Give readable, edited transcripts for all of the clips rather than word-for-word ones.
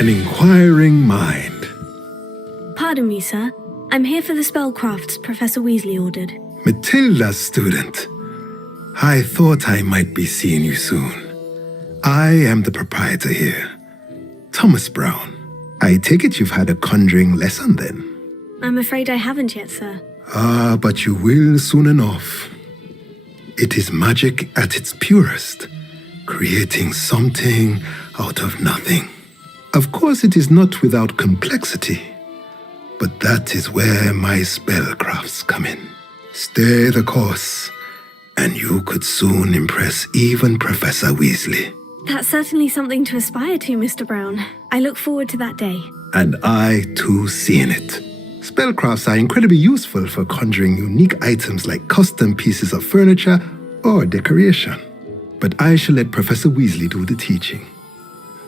An inquiring mind. Pardon me, sir. I'm here for the spellcrafts Professor Weasley ordered. Matilda's student. I thought I might be seeing you soon. I am the proprietor here, Thomas Brown. I take it you've had a conjuring lesson then? I'm afraid I haven't yet, sir. Ah, but you will soon enough. It is magic at its purest, creating something out of nothing. Of course, it is not without complexity, but that is where my spellcrafts come in. Stay the course, and you could soon impress even Professor Weasley. That's certainly something to aspire to, Mr. Brown. I look forward to that day. And I, too, seeing it. Spellcrafts are incredibly useful for conjuring unique items like custom pieces of furniture or decoration. But I shall let Professor Weasley do the teaching.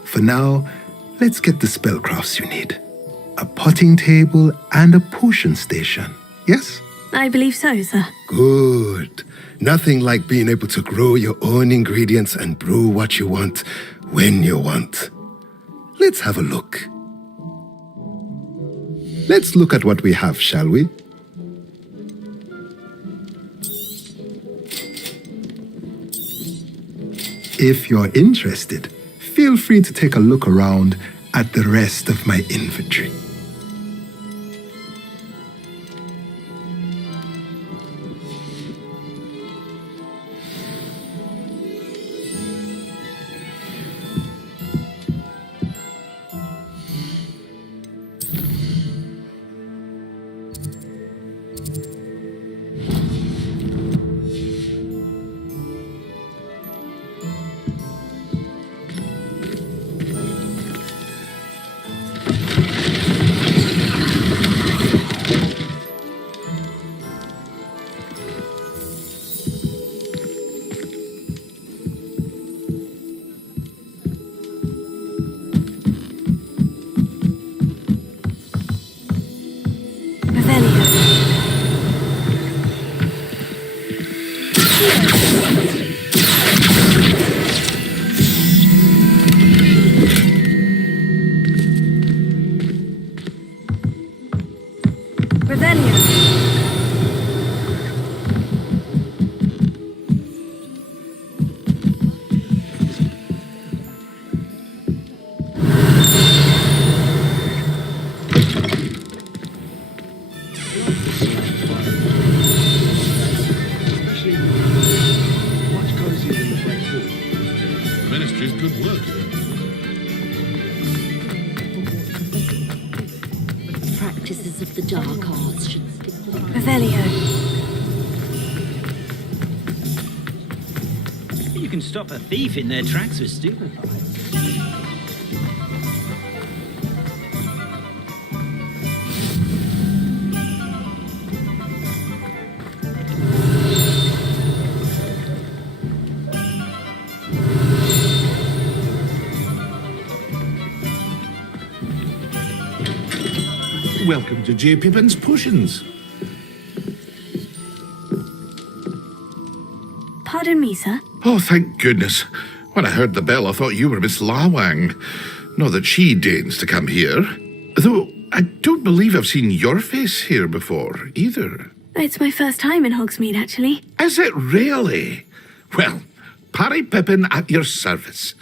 For now, let's get the spellcrafts you need. A potting table and a potion station, yes? I believe so, sir. Good. Nothing like being able to grow your own ingredients and brew what you want when you want. Let's have a look. Let's look at what we have, shall we? If you're interested, feel free to take a look around at the rest of my inventory. Practices of the dark arts should stick to the Revelio. You can stop a thief in their tracks with stupefied. Welcome to J. Pippin's Potions. Pardon me, sir. Oh, thank goodness. When I heard the bell, I thought you were Miss Lawang. Not that she deigns to come here. Though I don't believe I've seen your face here before, either. It's my first time in Hogsmeade, actually. Is it really? Well, Parry Pippin at your service.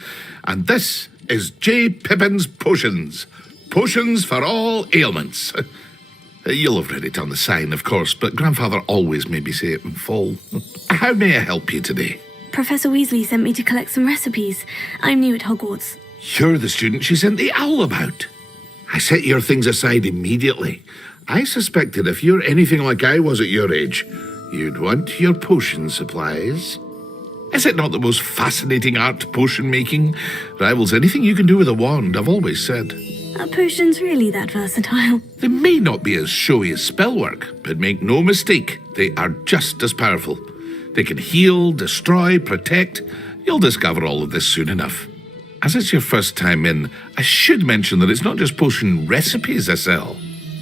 And this is J. Pippin's Potions. Potions for all ailments. You'll have read it on the sign, of course, but Grandfather always made me say it in full. How may I help you today? Professor Weasley sent me to collect some recipes. I'm new at Hogwarts. You're the student she sent the owl about. I set your things aside immediately. I suspected if you're anything like I was at your age, you'd want your potion supplies. Is it not the most fascinating art, potion making? Rivals anything you can do with a wand, I've always said. Are potions really that versatile? They may not be as showy as spellwork, but make no mistake, they are just as powerful. They can heal, destroy, protect. You'll discover all of this soon enough. As it's your first time in, I should mention that it's not just potion recipes I sell.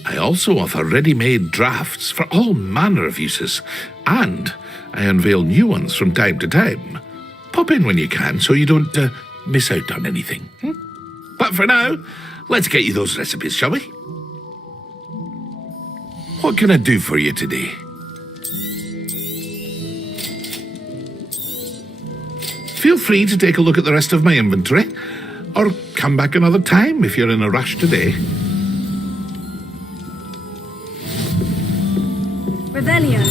I also offer ready-made drafts for all manner of uses, and I unveil new ones from time to time. Pop in when you can so you don't miss out on anything. But for now, Let's get you those recipes, shall we? What can I do for you today? Feel free to take a look at the rest of my inventory, or come back another time if you're in a rush today. Revelio.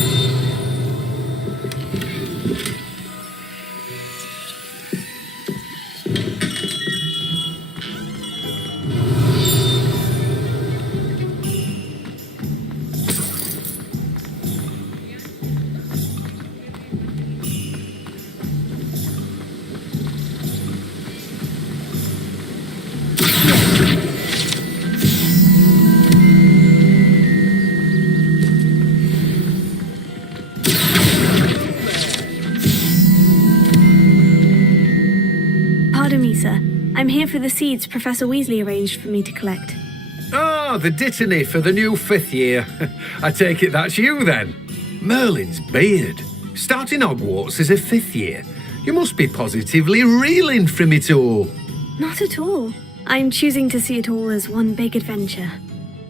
Pardon me, sir. I'm here for the seeds Professor Weasley arranged for me to collect. Oh, the dittany for the new 5th year. I take it that's you then. Merlin's beard. Starting Hogwarts as a 5th year. You must be positively reeling from it all. Not at all. I'm choosing to see it all as one big adventure.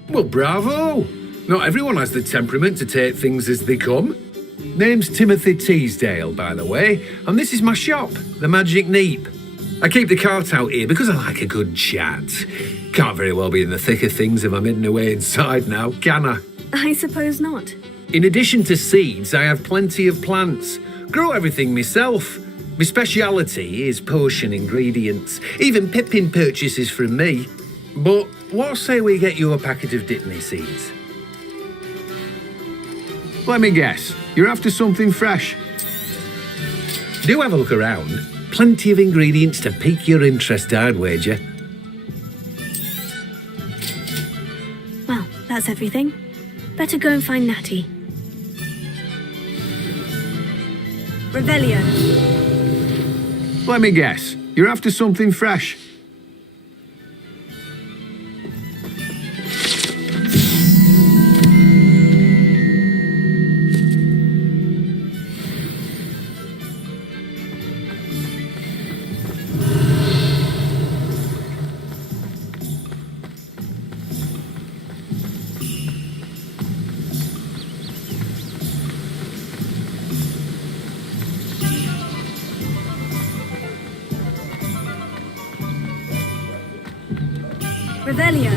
Well, bravo. Not everyone has the temperament to take things as they come. Name's Timothy Teasdale, by the way, and this is my shop, the Magic Neep. I keep the cart out here because I like a good chat. Can't very well be in the thick of things if I'm hidden away inside now, can I? I suppose not. In addition to seeds, I have plenty of plants. Grow everything myself. My speciality is potion ingredients. Even Pippin purchases from me. But what say we get you a packet of Dittany seeds? Let me guess. You're after something fresh. Do have a look around. Plenty of ingredients to pique your interest, I'd wager. Well, that's everything. Better go and find Natty. Revelio. Let me guess. You're after something fresh. Revelio.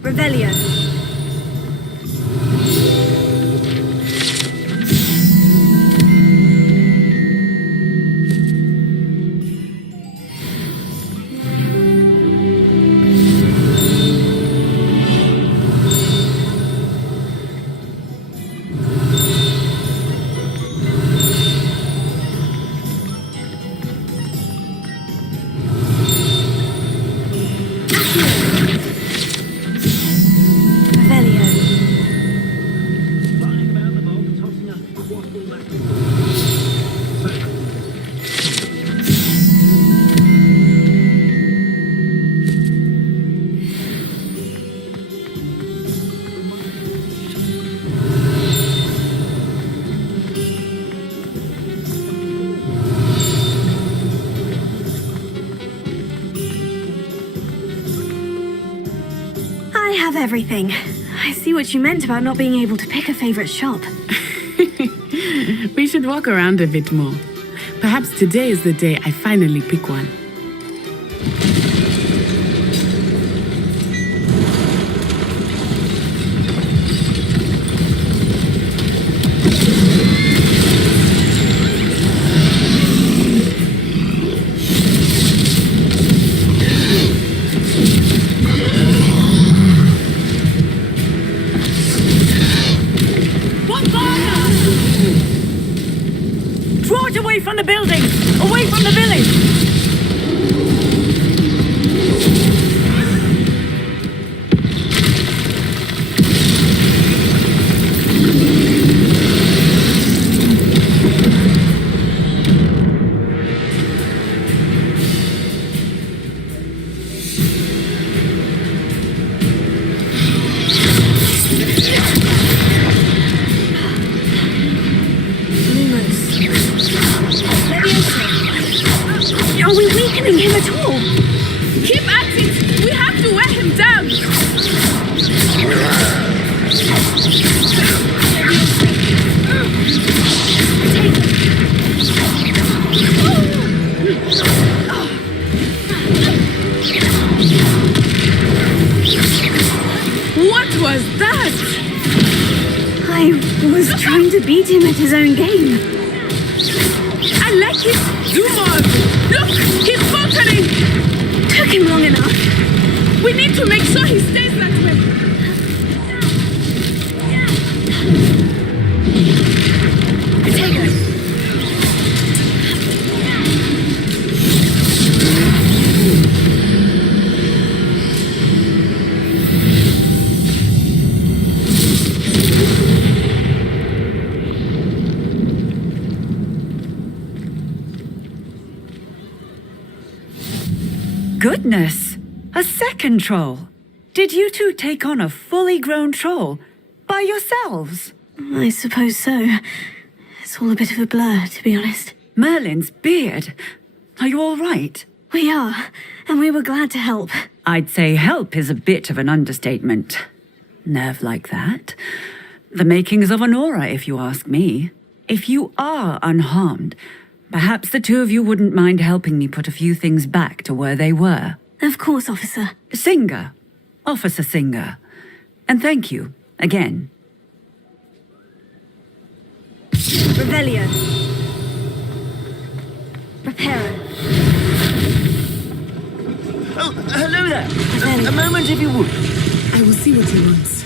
Revelio. Flying about the bog, tossing up quaffle back and I have everything. I see what you meant about not being able to pick a favorite shop. We should walk around a bit more. Perhaps today is the day I finally pick one. Draw it away from the buildings! Away from the village! harming him at all. Keep at it! We have to wear him down! What was that? I was trying to beat him at his own game. I like it! Do more! Look! He's faltering! Took him long enough. We need to make sure he stays that way! Goodness! A second troll! Did you two take on a fully grown troll by yourselves? I suppose so. It's all a bit of a blur, to be honest. Merlin's beard. Are you all right? We are, and we were glad to help. I'd say help is a bit of an understatement. Nerve like that. The makings of an aura, if you ask me. If you are unharmed, perhaps the two of you wouldn't mind helping me put a few things back to where they were. Of course, officer. Singer. Officer Singer. And thank you, again. Revelio. Reparo. Oh, hello there. Revelio. A moment, if you would. I will see what he wants.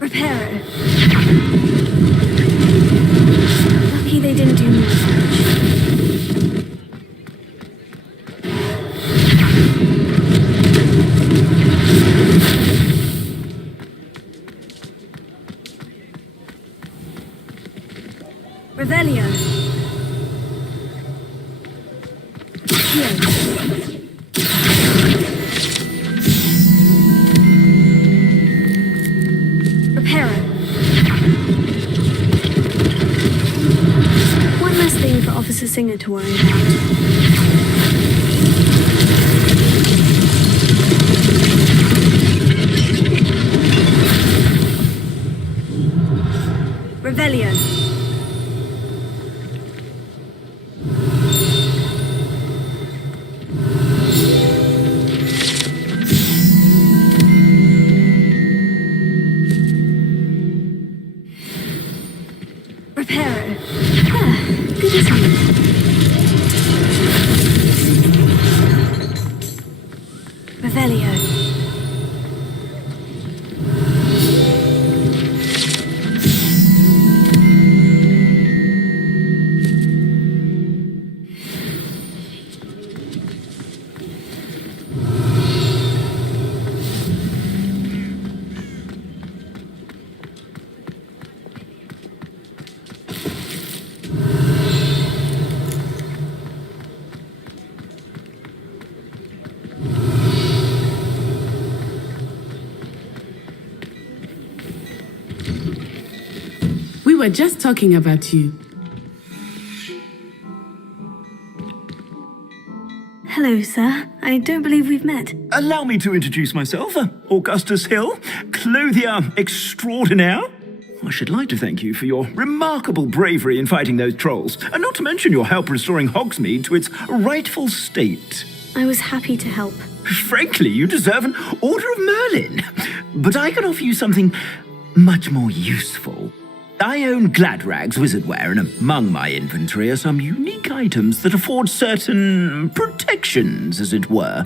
Reparo. Lucky they didn't do more damage. Revelio. Heal. Reparo. One less thing for Officer Singer to worry about. Revelio. Reparo. Ah, good as new. Revelio. We were just talking about you. Hello, sir. I don't believe we've met. Allow me to introduce myself, Augustus Hill, clothier extraordinaire. I should like to thank you for your remarkable bravery in fighting those trolls, and not to mention your help restoring Hogsmeade to its rightful state. I was happy to help. Frankly, you deserve an Order of Merlin. But I can offer you something much more useful. I own Gladrag's wizardware, and among my inventory are some unique items that afford certain protections, as it were.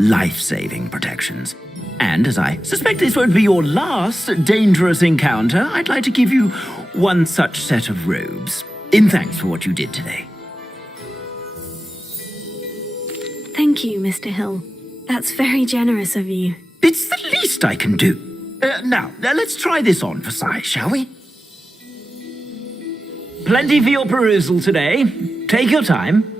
Life-saving protections. And as I suspect this won't be your last dangerous encounter, I'd like to give you one such set of robes, in thanks for what you did today. Thank you, Mr. Hill. That's very generous of you. It's the least I can do. Now, let's try this on for size, shall we? Plenty for your perusal today. Take your time.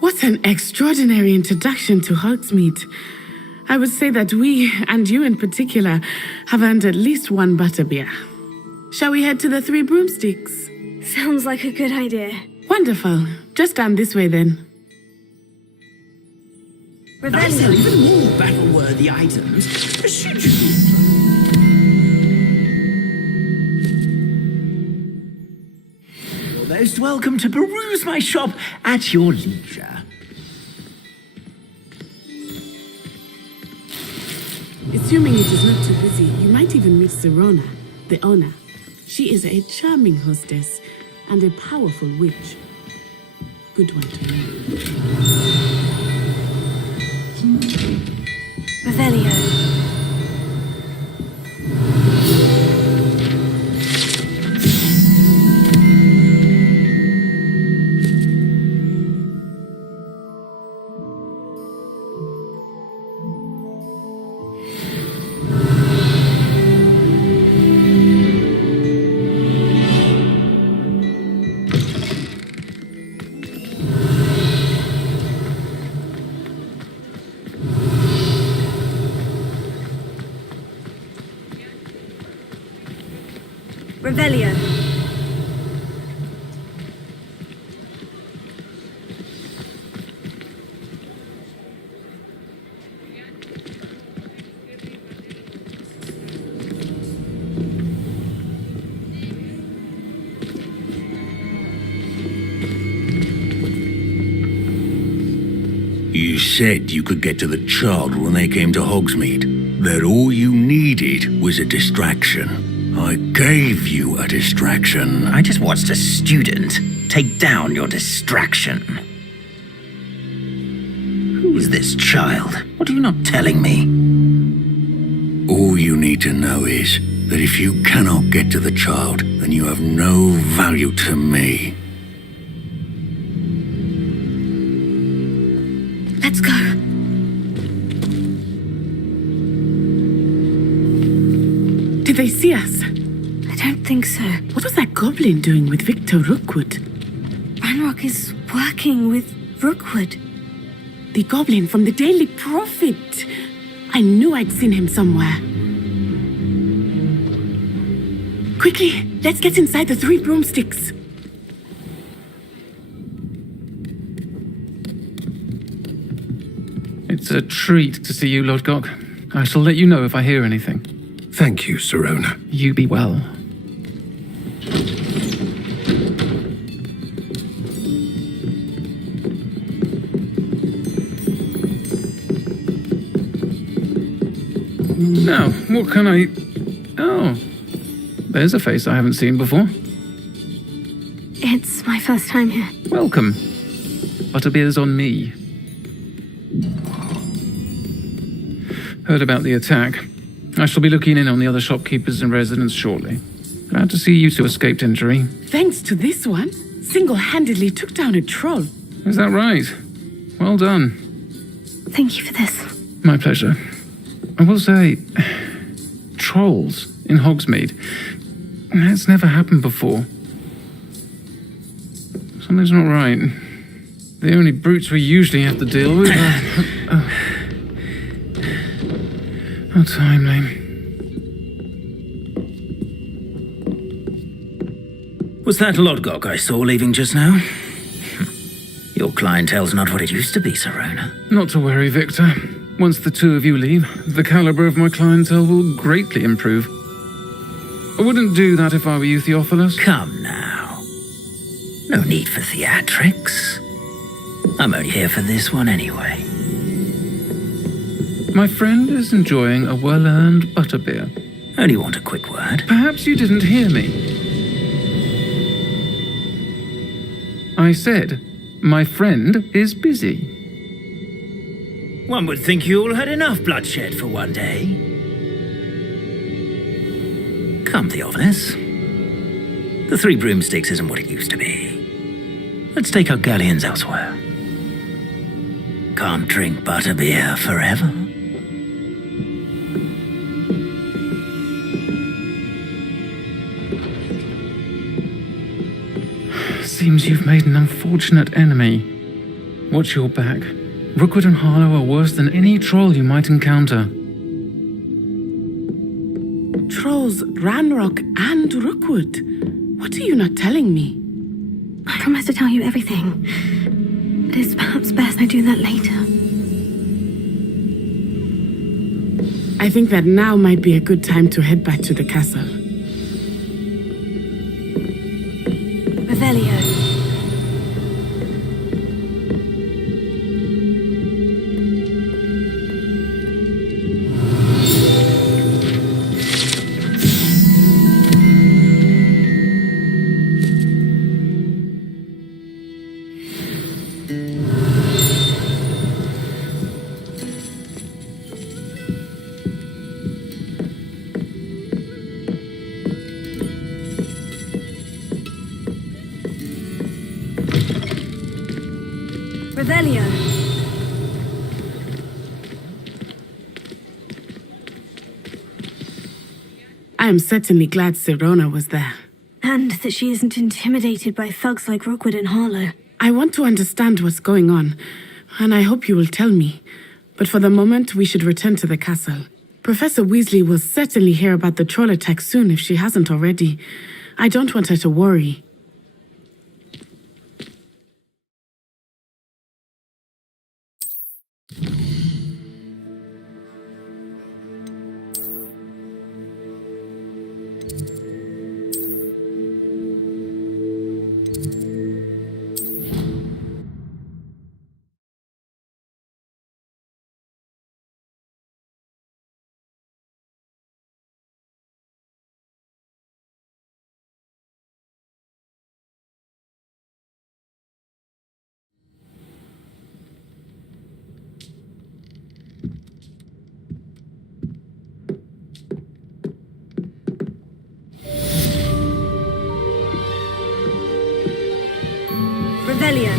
What an extraordinary introduction to Hogsmeade. I would say that we, and you in particular, have earned at least one butterbeer. Shall we head to the Three Broomsticks? Sounds like a good idea. Wonderful. Just down this way then. I sell even more battle-worthy items. Should you? You're most welcome to peruse my shop at your leisure. Assuming it is not too busy, you might even meet Serona, the owner. She is a charming hostess and a powerful witch. Good one to know. Revelio. Revelio. You said you could get to the child when they came to Hogsmeade. That all you needed was a distraction. I gave you a distraction. I just watched a student take down your distraction. Who is this child? What are you not telling me? All you need to know is that if you cannot get to the child, then you have no value to me. Let's go. Did they see us? I don't think so. What was that goblin doing with Victor Rookwood? Ranrock is working with Rookwood. The goblin from the Daily Prophet. I knew I'd seen him somewhere. Quickly, let's get inside the Three Broomsticks. It's a treat to see you, Lord Gog. I shall let you know if I hear anything. Thank you, Serona. You be well. Now, what can I... Oh, there's a face I haven't seen before. It's my first time here. Welcome. Butterbeer's on me. Heard about the attack. I shall be looking in on the other shopkeepers and residents shortly. Glad to see you two escaped injury. Thanks to this one, single-handedly took down a troll. Is that right? Well done. Thank you for this. My pleasure. I will say, trolls in Hogsmeade. That's never happened before. Something's not right. The only brutes we usually have to deal with are... How timely. Was that Lodgok I saw leaving just now? Your clientele's not what it used to be, Serona. Not to worry, Victor. Once the two of you leave, the caliber of my clientele will greatly improve. I wouldn't do that if I were you, Theophilus. Come now. No need for theatrics. I'm only here for this one anyway. My friend is enjoying a well-earned butterbeer. Only want a quick word. Perhaps you didn't hear me. I said, my friend is busy. One would think you all had enough bloodshed for one day. Come, Theophilus. The Three Broomsticks isn't what it used to be. Let's take our galleons elsewhere. Can't drink butterbeer forever. Seems you've made an unfortunate enemy. Watch your back. Rookwood and Harlow are worse than any troll you might encounter. Trolls, Ranrock, and Rookwood. What are you not telling me? I promise to tell you everything, but it's perhaps best I do that later. I think that now might be a good time to head back to the castle. Revelio. Revelio. I am certainly glad Sirona was there. And that she isn't intimidated by thugs like Rookwood and Harlow. I want to understand what's going on, and I hope you will tell me. But for the moment, we should return to the castle. Professor Weasley will certainly hear about the troll attack soon if she hasn't already. I don't want her to worry. Revelio.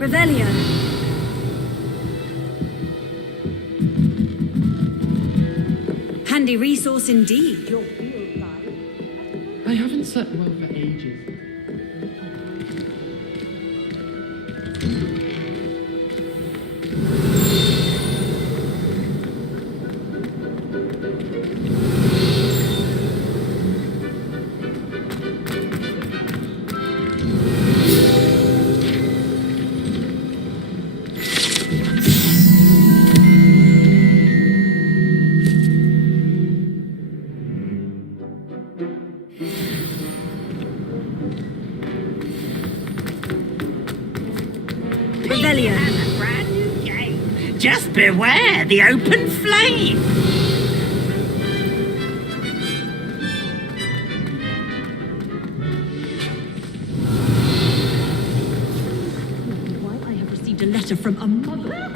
Revelio. Handy resource indeed. I haven't slept well for ages. Revelio. A brand new game. Just beware the open flame. While I have received a letter from a mother.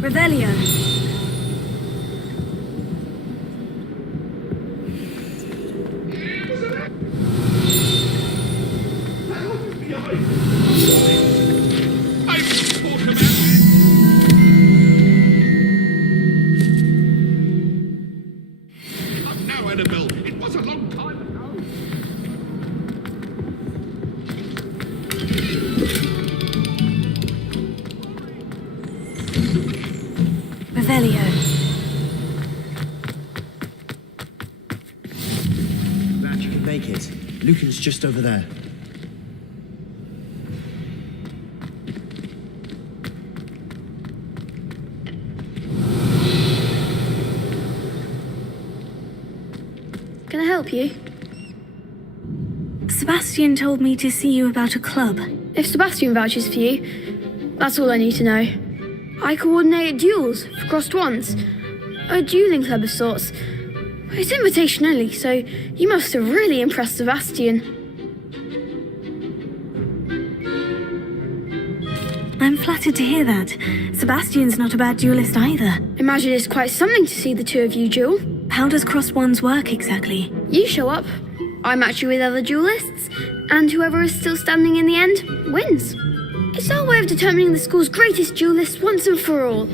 Revelio. Now, Annabelle, it was a long time ago. Revelio. Glad you can make it. Lucan's just over there. Can I help you? Sebastian told me to see you about a club. If Sebastian vouches for you, that's all I need to know. I coordinate duels for crossed wands. A dueling club of sorts. It's invitation only, so you must have really impressed Sebastian. I'm flattered to hear that. Sebastian's not a bad duelist either. Imagine it's quite something to see the two of you duel. How does cross wands work exactly? You show up, I match you with other duelists, and whoever is still standing in the end wins. It's our way of determining the school's greatest duelist once and for all.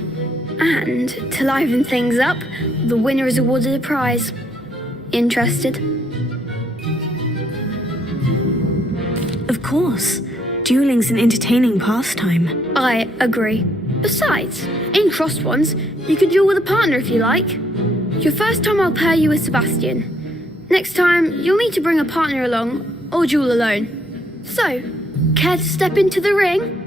And to liven things up, the winner is awarded a prize. Interested? Of course. Dueling's an entertaining pastime. I agree. Besides, in crossed ones, you can duel with a partner if you like. Your first time I'll pair you with Sebastian. Next time, you'll need to bring a partner along, or duel alone. So, care to step into the ring?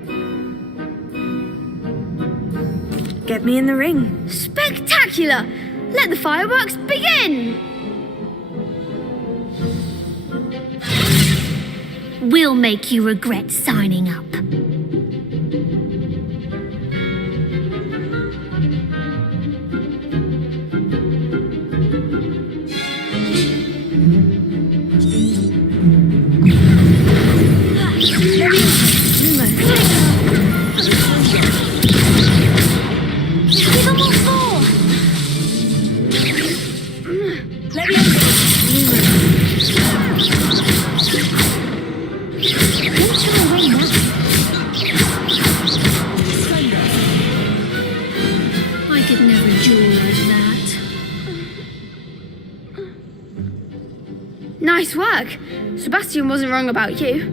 Get me in the ring. Spectacular! Let the fireworks begin! We'll make you regret signing up. Nice work. Sebastian wasn't wrong about you.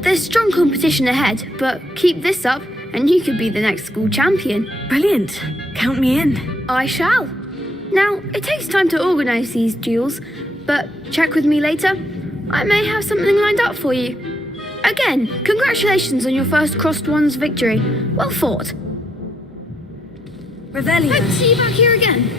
There's strong competition ahead, but keep this up and you could be the next school champion. Brilliant. Count me in. I shall. Now, it takes time to organise these duels, but check with me later. I may have something lined up for you. Again, congratulations on your first crossed wands victory. Well fought. Revelio. Hope to see you back here again.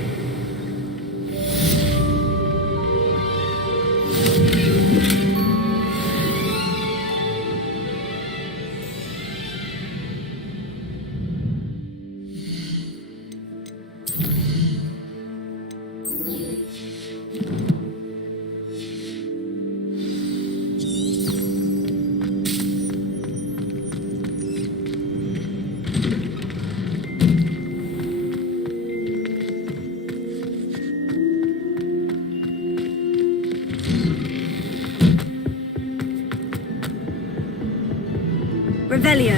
Revelio.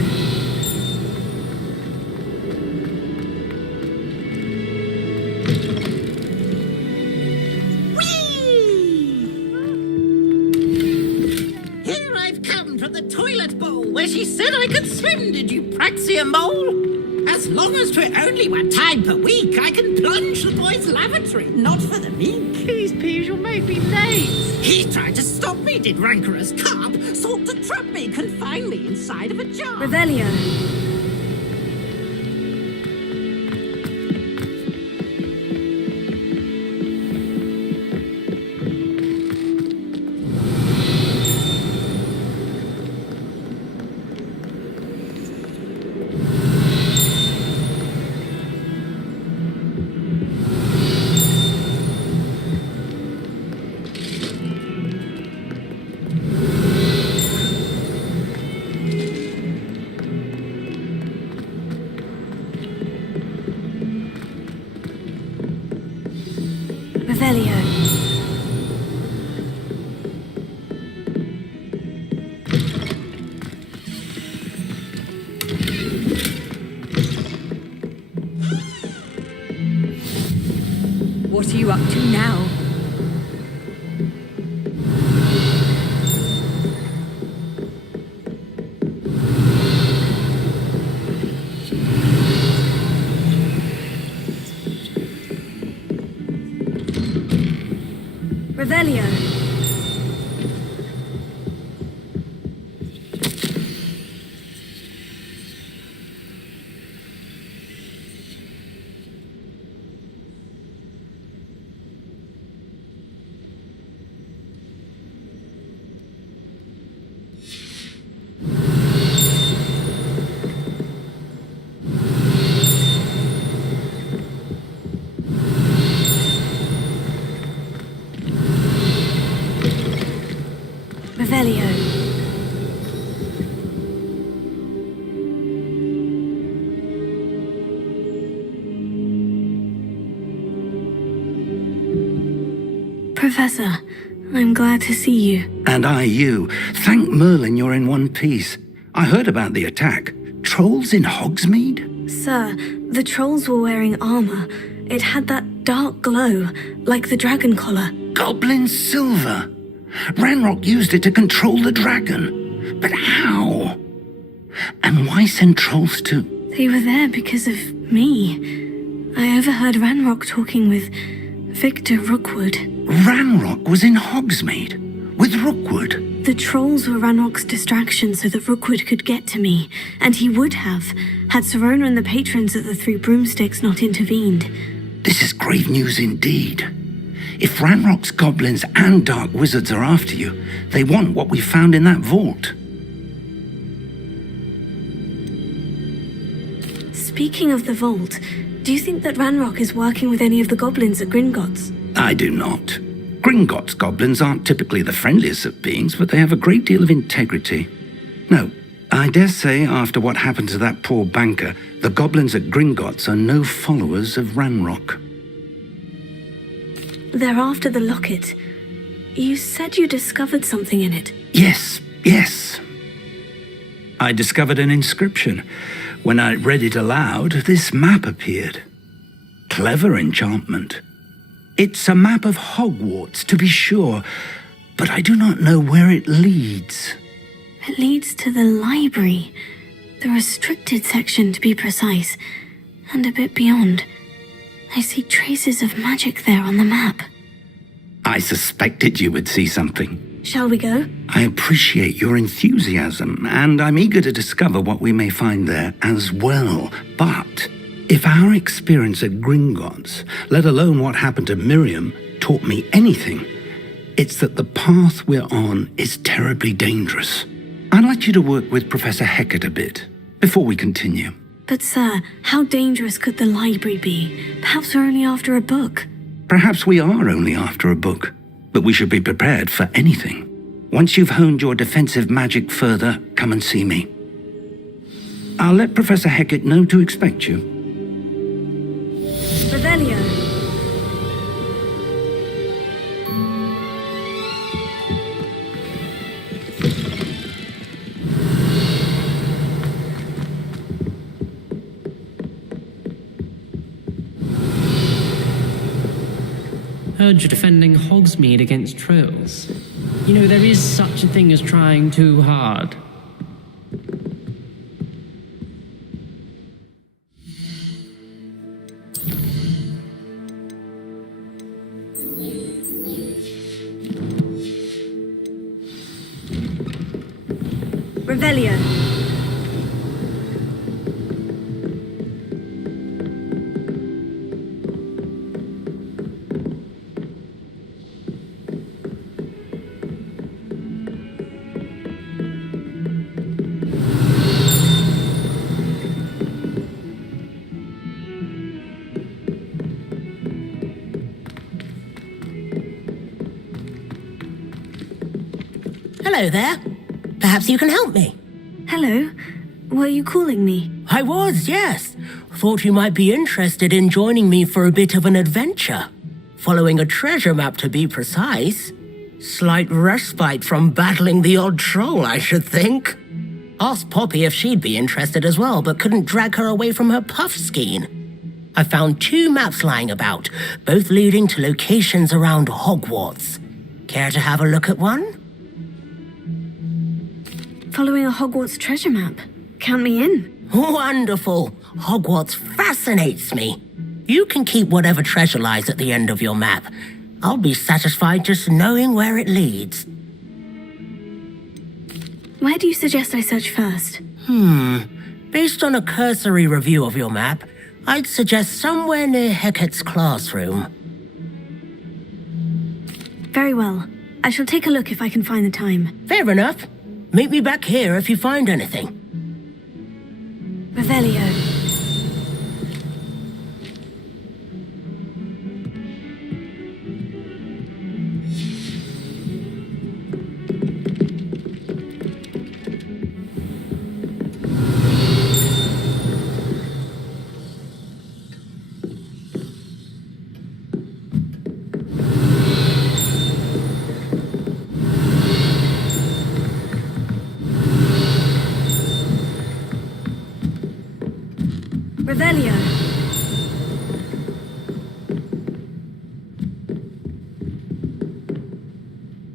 Here I've come from the toilet bowl where she said I could swim, did you praxia mole? As long as 'twere only 1 time per week, I can plunge the boy's lavatory, not for the meek. These peas will make me late. He tried to stop me, did rancorous carp, sought to trap me, confine me inside of a jar. Revelio. Revelio. What are you up to now? Revelio. Revelio. Professor, I'm glad to see you. And I you. Thank Merlin you're in one piece. I heard about the attack. Trolls in Hogsmeade? Sir, the trolls were wearing armor. It had that dark glow, like the dragon collar. Goblin silver. Ranrock used it to control the dragon. But how? And why send trolls too? They were there because of me. I overheard Ranrock talking with Victor Rookwood. Ranrock was in Hogsmeade with Rookwood. The trolls were Ranrock's distraction so that Rookwood could get to me, and he would have, had Serona and the patrons at the Three Broomsticks not intervened. This is grave news indeed. If Ranrock's goblins and dark wizards are after you, they want what we found in that vault. Speaking of the vault, do you think that Ranrock is working with any of the goblins at Gringotts? I do not. Gringotts goblins aren't typically the friendliest of beings, but they have a great deal of integrity. No, I dare say after what happened to that poor banker, the goblins at Gringotts are no followers of Ranrock. They're after the locket. You said you discovered something in it. Yes. I discovered an inscription. When I read it aloud, this map appeared. Clever enchantment. It's a map of Hogwarts, to be sure, but I do not know where it leads. It leads to the library. The restricted section, to be precise, and a bit beyond. I see traces of magic there on the map. I suspected you would see something. Shall we go? I appreciate your enthusiasm, and I'm eager to discover what we may find there as well. But if our experience at Gringotts, let alone what happened to Miriam, taught me anything, it's that the path we're on is terribly dangerous. I'd like you to work with Professor Hecat a bit before we continue. But sir, how dangerous could the library be? Perhaps we're only after a book. Perhaps we are only after a book, but we should be prepared for anything. Once you've honed your defensive magic further, come and see me. I'll let Professor Hecat know to expect you. Revelio. Heard you're defending Hogsmeade against trolls. You know, there is such a thing as trying too hard. Revelio. Hello there. Perhaps you can help me. Hello. Were you calling me? I was, yes. Thought you might be interested in joining me for a bit of an adventure. Following a treasure map to be precise. Slight respite from battling the odd troll, I should think. Asked Poppy if she'd be interested as well, but couldn't drag her away from her puff skein. I found 2 maps lying about, both leading to locations around Hogwarts. Care to have a look at one? Following a Hogwarts treasure map. Count me in. Wonderful. Hogwarts fascinates me. You can keep whatever treasure lies at the end of your map. I'll be satisfied just knowing where it leads. Where do you suggest I search first? Based on a cursory review of your map, I'd suggest somewhere near Hecat's classroom. Very well. I shall take a look if I can find the time. Fair enough. Meet me back here if you find anything. Revelio. Revelio.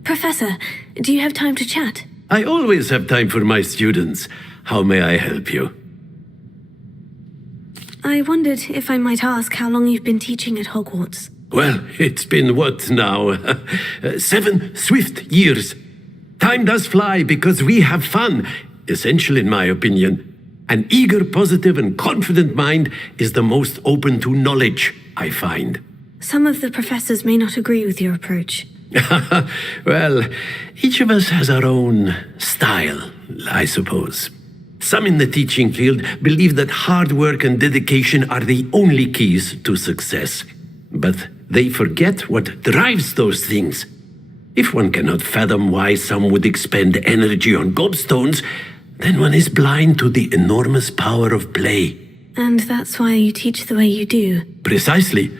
Professor, do you have time to chat? I always have time for my students. How may I help you? I wondered if I might ask how long you've been teaching at Hogwarts. Well, it's been what now? 7 swift years. Time does fly because we have fun. Essential in my opinion. An eager, positive, and confident mind is the most open to knowledge, I find. Some of the professors may not agree with your approach. Well, each of us has our own style, I suppose. Some in the teaching field believe that hard work and dedication are the only keys to success. But they forget what drives those things. If one cannot fathom why some would expend energy on gobstones, then one is blind to the enormous power of play. And that's why you teach the way you do. Precisely.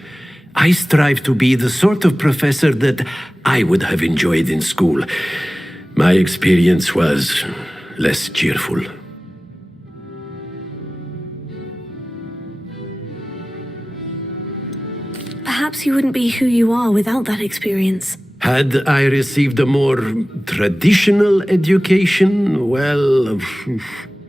I strive to be the sort of professor that I would have enjoyed in school. My experience was less cheerful. Perhaps you wouldn't be who you are without that experience. Had I received a more traditional education, well,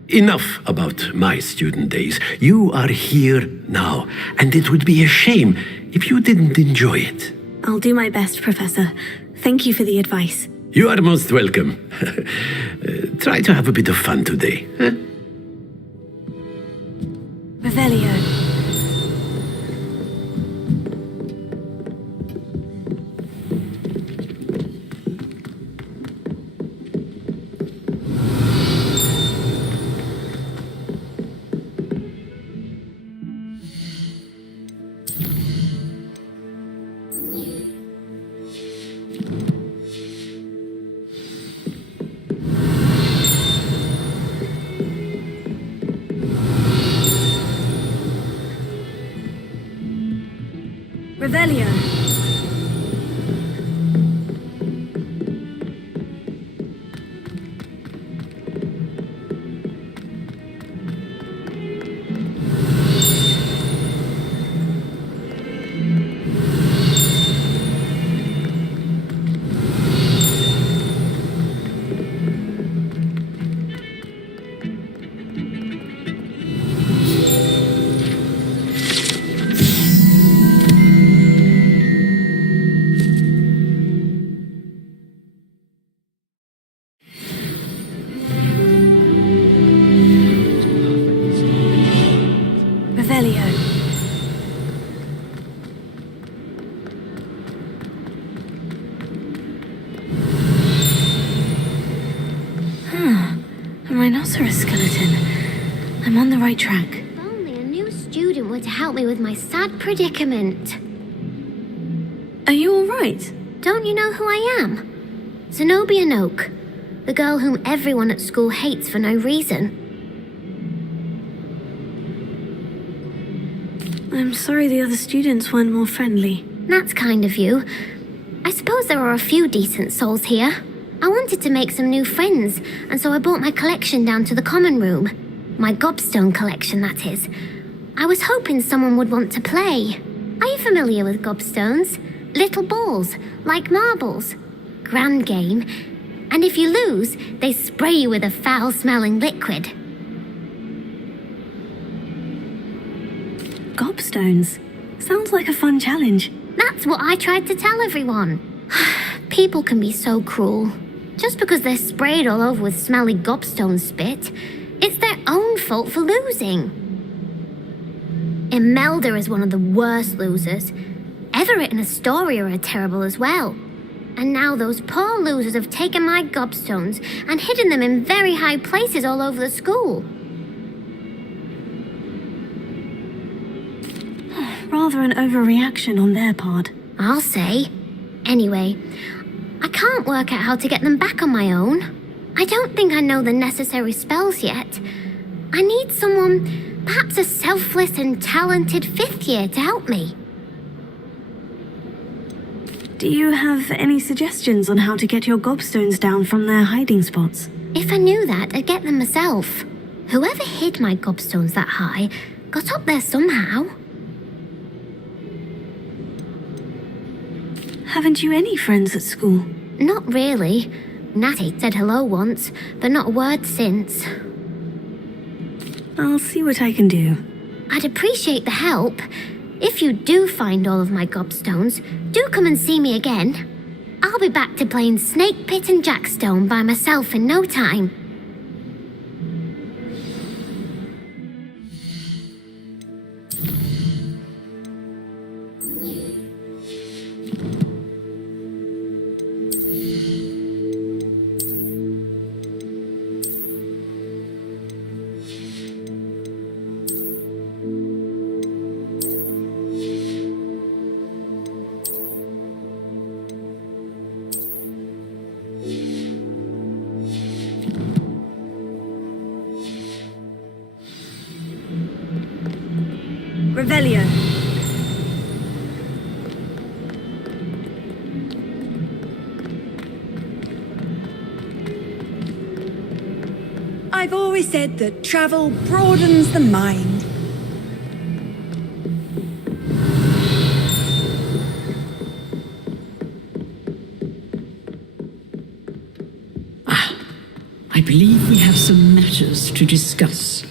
enough about my student days. You are here now, and it would be a shame if you didn't enjoy it. I'll do my best, Professor. Thank you for the advice. You are most welcome. Try to have a bit of fun today. Huh? Revelio. Revelio. Rhinoceros skeleton. I'm on the right track. If only a new student were to help me with my sad predicament. Are you all right? Don't you know who I am? Zenobia Noak, the girl whom everyone at school hates for no reason. I'm sorry the other students weren't more friendly. That's kind of you. I suppose there are a few decent souls here. I wanted to make some new friends, and so I brought my collection down to the common room. My Gobstone collection, that is. I was hoping someone would want to play. Are you familiar with Gobstones? Little balls, like marbles. Grand game. And if you lose, they spray you with a foul-smelling liquid. Gobstones? Sounds like a fun challenge. That's what I tried to tell everyone. People can be so cruel. Just because they're sprayed all over with smelly gobstone spit, it's their own fault for losing. Imelda is one of the worst losers. Everett and Astoria are terrible as well. And now those poor losers have taken my gobstones and hidden them in very high places all over the school. Rather an overreaction on their part. I'll say. Anyway, I can't work out how to get them back on my own. I don't think I know the necessary spells yet. I need someone, perhaps a selfless and talented fifth year to help me. Do you have any suggestions on how to get your gobstones down from their hiding spots? If I knew that, I'd get them myself. Whoever hid my gobstones that high got up there somehow. Haven't you any friends at school? Not really. Natty said hello once, but not a word since. I'll see what I can do. I'd appreciate the help. If you do find all of my gobstones, do come and see me again. I'll be back to playing Snake Pit and Jackstone by myself in no time. Revelio. I've always said that travel broadens the mind. I believe we have some matters to discuss.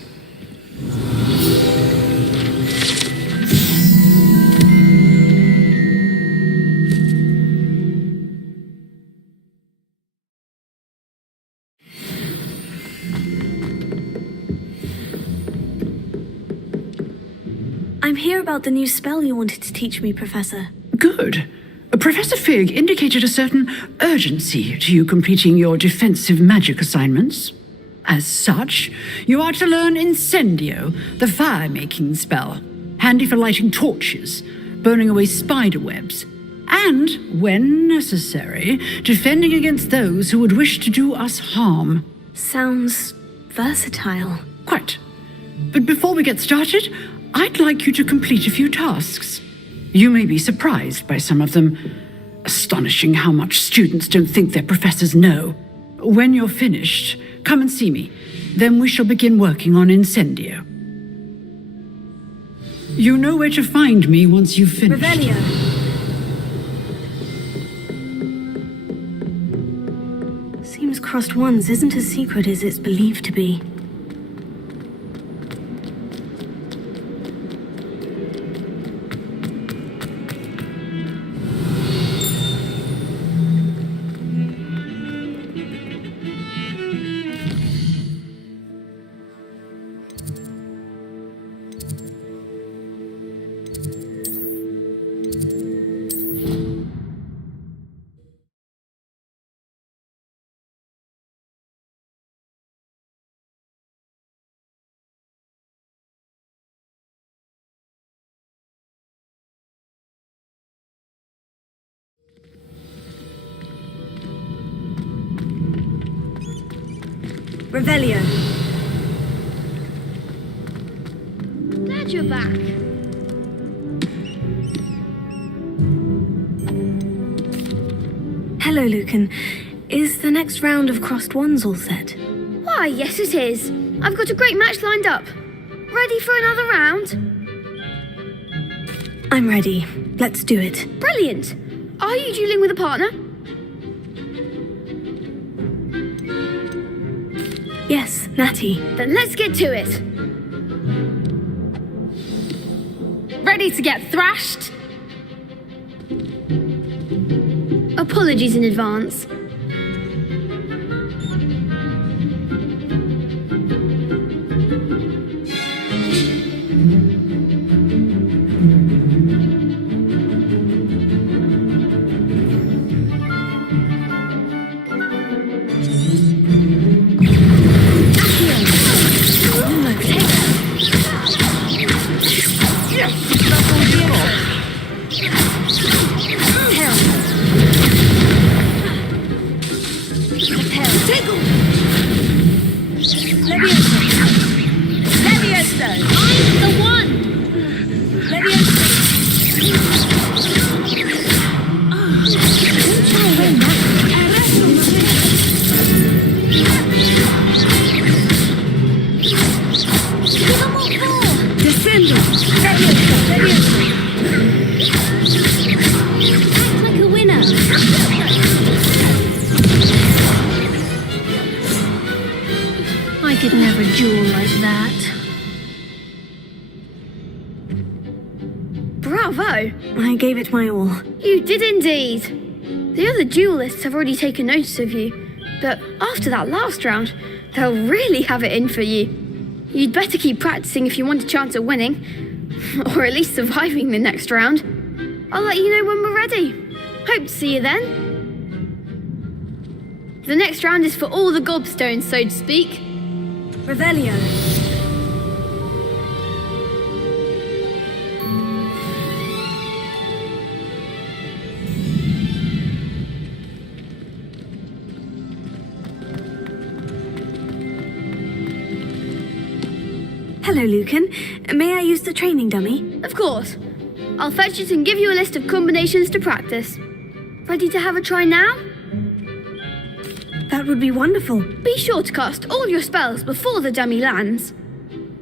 I'm here about the new spell you wanted to teach me, Professor. Good. Professor Fig indicated a certain urgency to you completing your defensive magic assignments. As such, you are to learn Incendio, the fire-making spell, handy for lighting torches, burning away spider webs, and, when necessary, defending against those who would wish to do us harm. Sounds versatile. Quite. But before we get started, I'd like you to complete a few tasks. You may be surprised by some of them. Astonishing how much students don't think their professors know. When you're finished, come and see me. Then we shall begin working on Incendio. You know where to find me once you've finished. Revelio. Seems crossed ones isn't as secret as it's believed to be. Revelio. Glad you're back. Hello, Lucan. Is the next round of crossed wands all set? Why, yes it is. I've got a great match lined up. Ready for another round? I'm ready. Let's do it. Brilliant. Are you dueling with a partner? Yes, Natty. Then let's get to it. Ready to get thrashed? Apologies in advance. I could never duel like that. Bravo! I gave it my all. You did indeed. The other duelists have already taken notice of you, but after that last round, they'll really have it in for you. You'd better keep practicing if you want a chance at winning, or at least surviving the next round. I'll let you know when we're ready. Hope to see you then. The next round is for all the gobstones, so to speak. Revelio. Hello, Lucan. May I use the training dummy? Of course. I'll fetch it and give you a list of combinations to practice. Ready to have a try now? That would be wonderful. Be sure to cast all your spells before the dummy lands.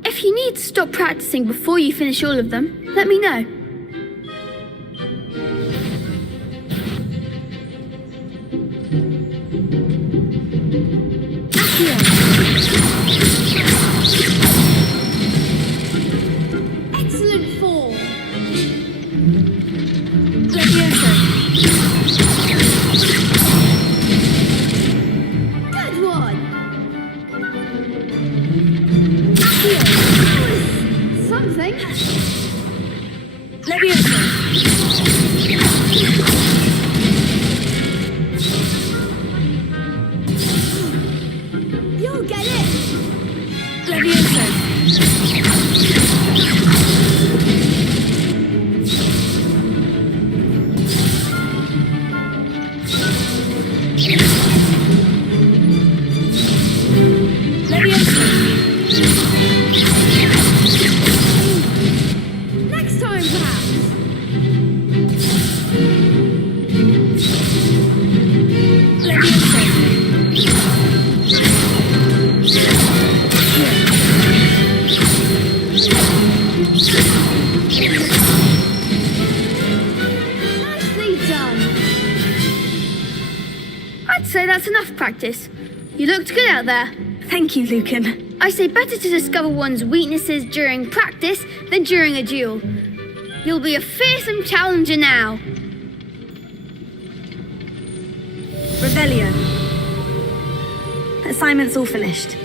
If you need to stop practicing before you finish all of them, let me know. Excellent form. Good one. Something. You'll get it. Next time, perhaps. Nicely done. I'd say that's enough practice. You looked good out there. Thank you, Lucan. I say better to discover one's weaknesses during practice than during a duel. You'll be a fearsome challenger now. Revelio. Assignment's all finished.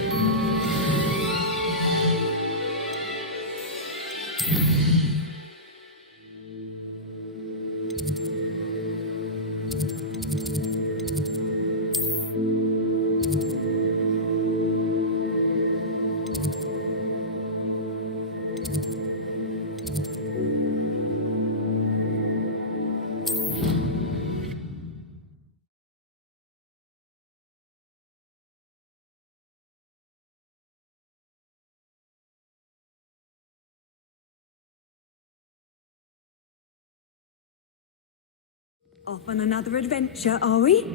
Off on another adventure, are we?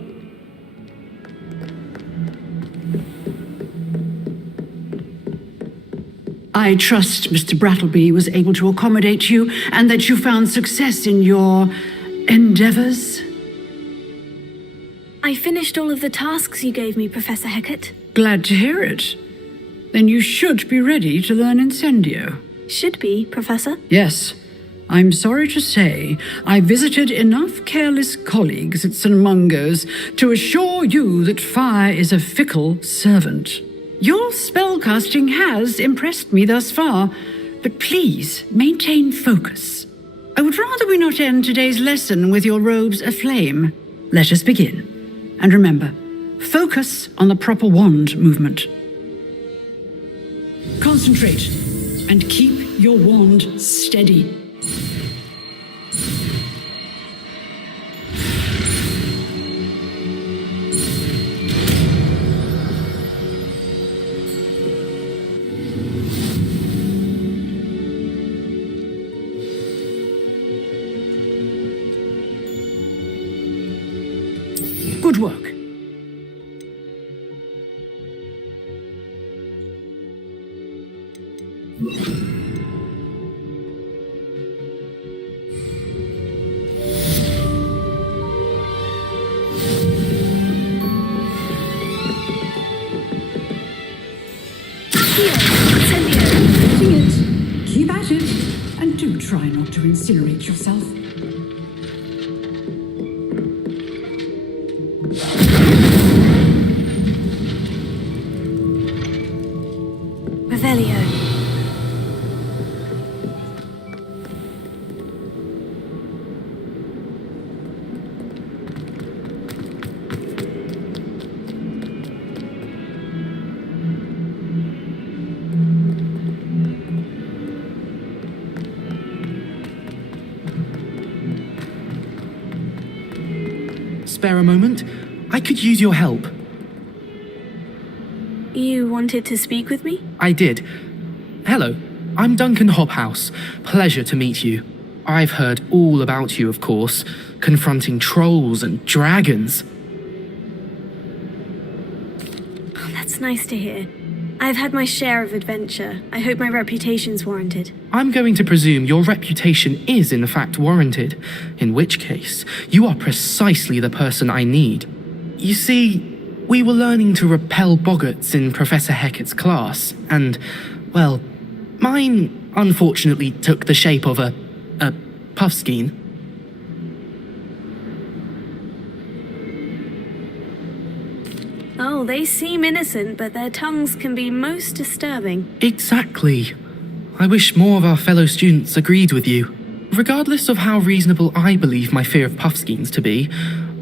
I trust Mr. Brattleby was able to accommodate you and that you found success in your endeavors. I finished all of the tasks you gave me, Professor Hecat. Glad to hear it. Then you should be ready to learn Incendio. Should be, Professor. Yes. I'm sorry to say, I visited enough careless colleagues at St. Mungo's to assure you that fire is a fickle servant. Your spellcasting has impressed me thus far, but please maintain focus. I would rather we not end today's lesson with your robes aflame. Let us begin. And remember, focus on the proper wand movement. Concentrate and keep your wand steady. Good work. Keep at it, and do try not to incinerate yourself. Revelio. Spare a moment? I could use your help. You wanted to speak with me? I did. Hello, I'm Duncan Hobhouse. Pleasure to meet you. I've heard all about you, of course, confronting trolls and dragons. Oh, that's nice to hear. I've had my share of adventure. I hope my reputation's warranted. I'm going to presume your reputation is in fact warranted, in which case, you are precisely the person I need. You see, we were learning to repel boggarts in Professor Hecat's class, and, well, mine unfortunately took the shape of a puffskein. Oh, they seem innocent, but their tongues can be most disturbing. Exactly. I wish more of our fellow students agreed with you. Regardless of how reasonable I believe my fear of puffskeins to be,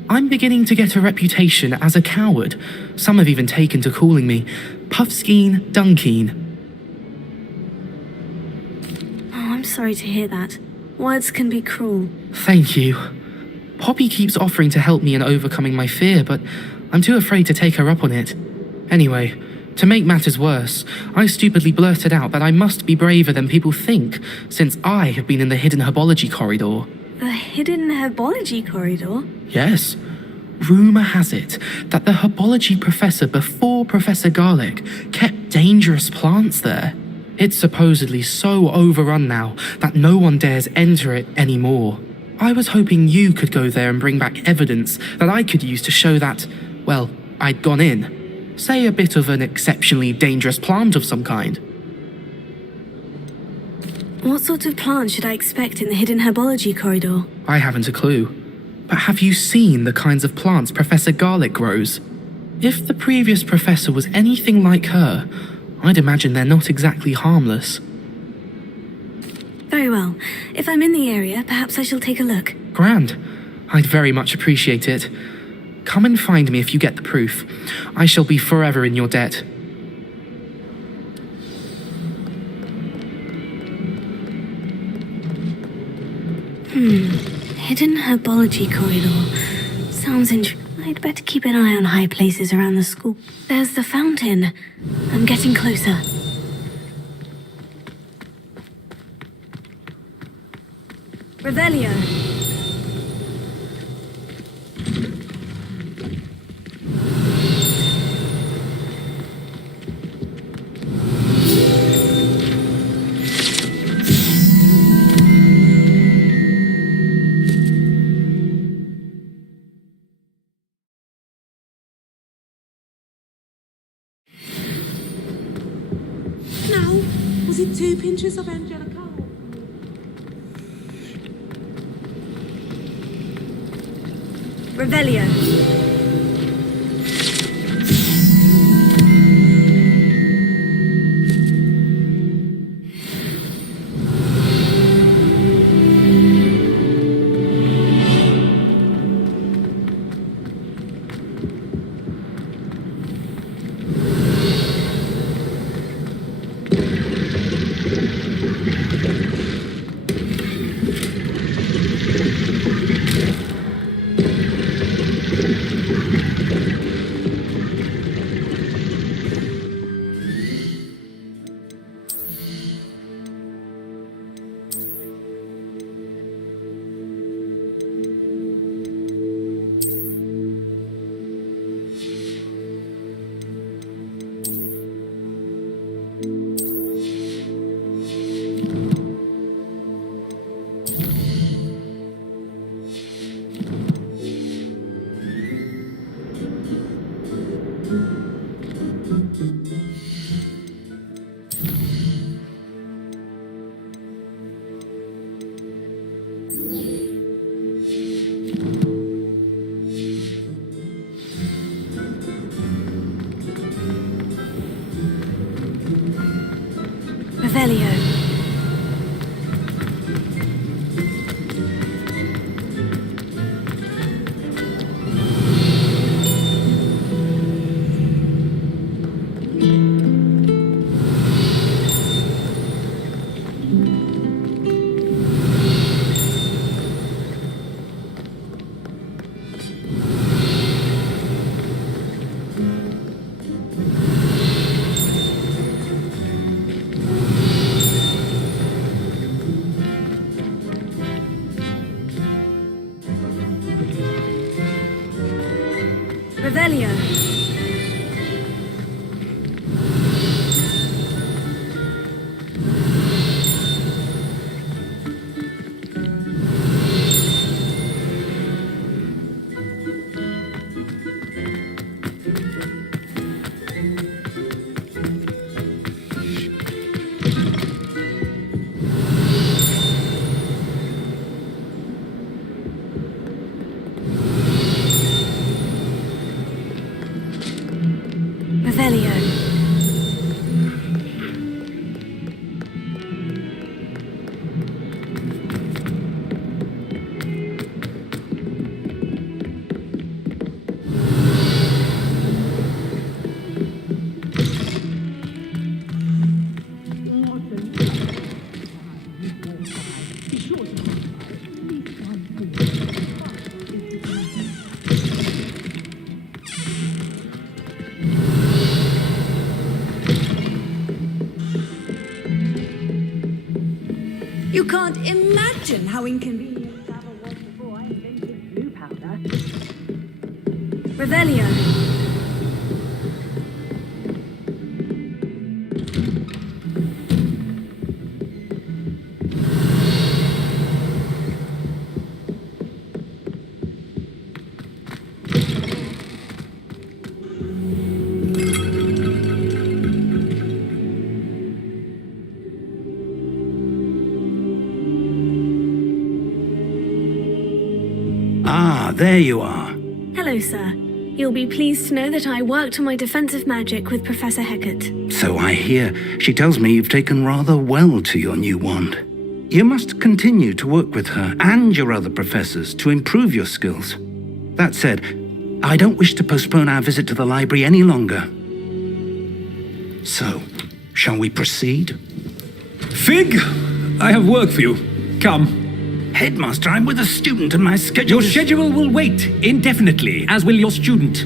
I'm beginning to get a reputation as a coward. Some have even taken to calling me Puffskeen Dunkeen. Oh, I'm sorry to hear that. Words can be cruel. Thank you. Poppy keeps offering to help me in overcoming my fear, but I'm too afraid to take her up on it. Anyway, to make matters worse, I stupidly blurted out that I must be braver than people think, since I have been in the hidden herbology corridor. The hidden herbology corridor? Yes. Rumour has it that the herbology professor before Professor Garlic kept dangerous plants there. It's supposedly so overrun now that no one dares enter it anymore. I was hoping you could go there and bring back evidence that I could use to show that, well, I'd gone in. Say a bit of an exceptionally dangerous plant of some kind. What sort of plant should I expect in the hidden herbology corridor? I haven't a clue. But have you seen the kinds of plants Professor Garlic grows? If the previous professor was anything like her, I'd imagine they're not exactly harmless. Very well. If I'm in the area, perhaps I shall take a look. Grand. I'd very much appreciate it. Come and find me if you get the proof. I shall be forever in your debt. Hidden herbology corridor. Sounds interesting. I'd better keep an eye on high places around the school. There's the fountain. I'm getting closer. Revelio. 2 pinches of angelica. Revelio. Revelio. Revelio. Revelio. You can't imagine how inconvenient travel was before I invented blue powder. Revelio. Ah, there you are. Hello, sir. You'll be pleased to know that I worked on my defensive magic with Professor Hecat. So I hear. She tells me you've taken rather well to your new wand. You must continue to work with her and your other professors to improve your skills. That said, I don't wish to postpone our visit to the library any longer. So, shall we proceed? Fig, I have work for you. Come. Headmaster, I'm with a student and my schedule Your schedule will wait indefinitely, as will your student.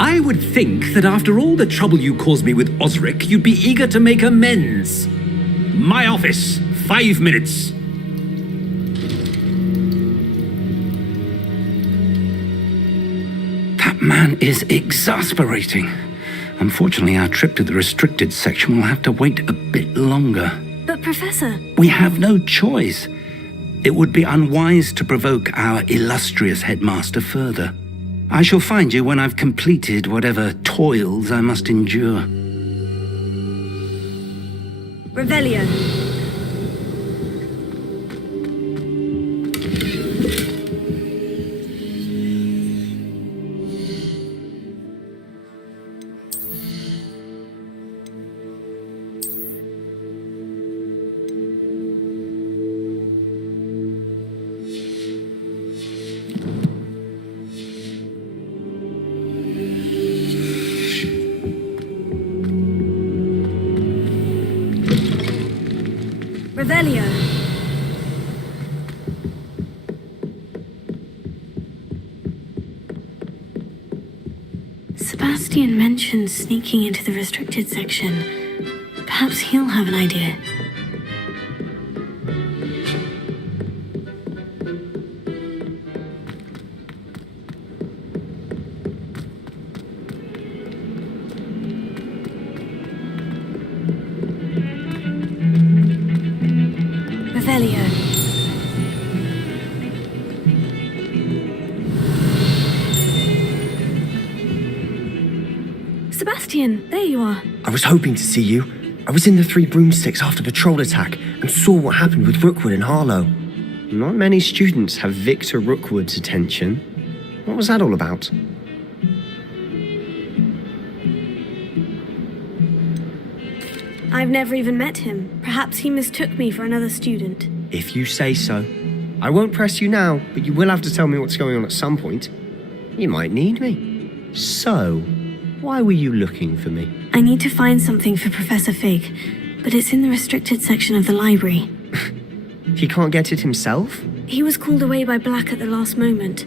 I would think that after all the trouble you caused me with Osric, you'd be eager to make amends. My office, 5 minutes. That man is exasperating. Unfortunately, our trip to the restricted section will have to wait a bit longer. But, Professor... We have no choice. It would be unwise to provoke our illustrious headmaster further. I shall find you when I've completed whatever toils I must endure. Revelio. Revelio. Sebastian mentioned sneaking into the restricted section. Perhaps he'll have an idea. Revelio. Sebastian, there you are. I was hoping to see you. I was in the Three Broomsticks after the troll attack and saw what happened with Rookwood and Harlow. Not many students have Victor Rookwood's attention. What was that all about? I've never even met him. Perhaps he mistook me for another student. If you say so. I won't press you now, but you will have to tell me what's going on at some point. You might need me. So, why were you looking for me? I need to find something for Professor Fig, but it's in the restricted section of the library. He can't get it himself? He was called away by Black at the last moment.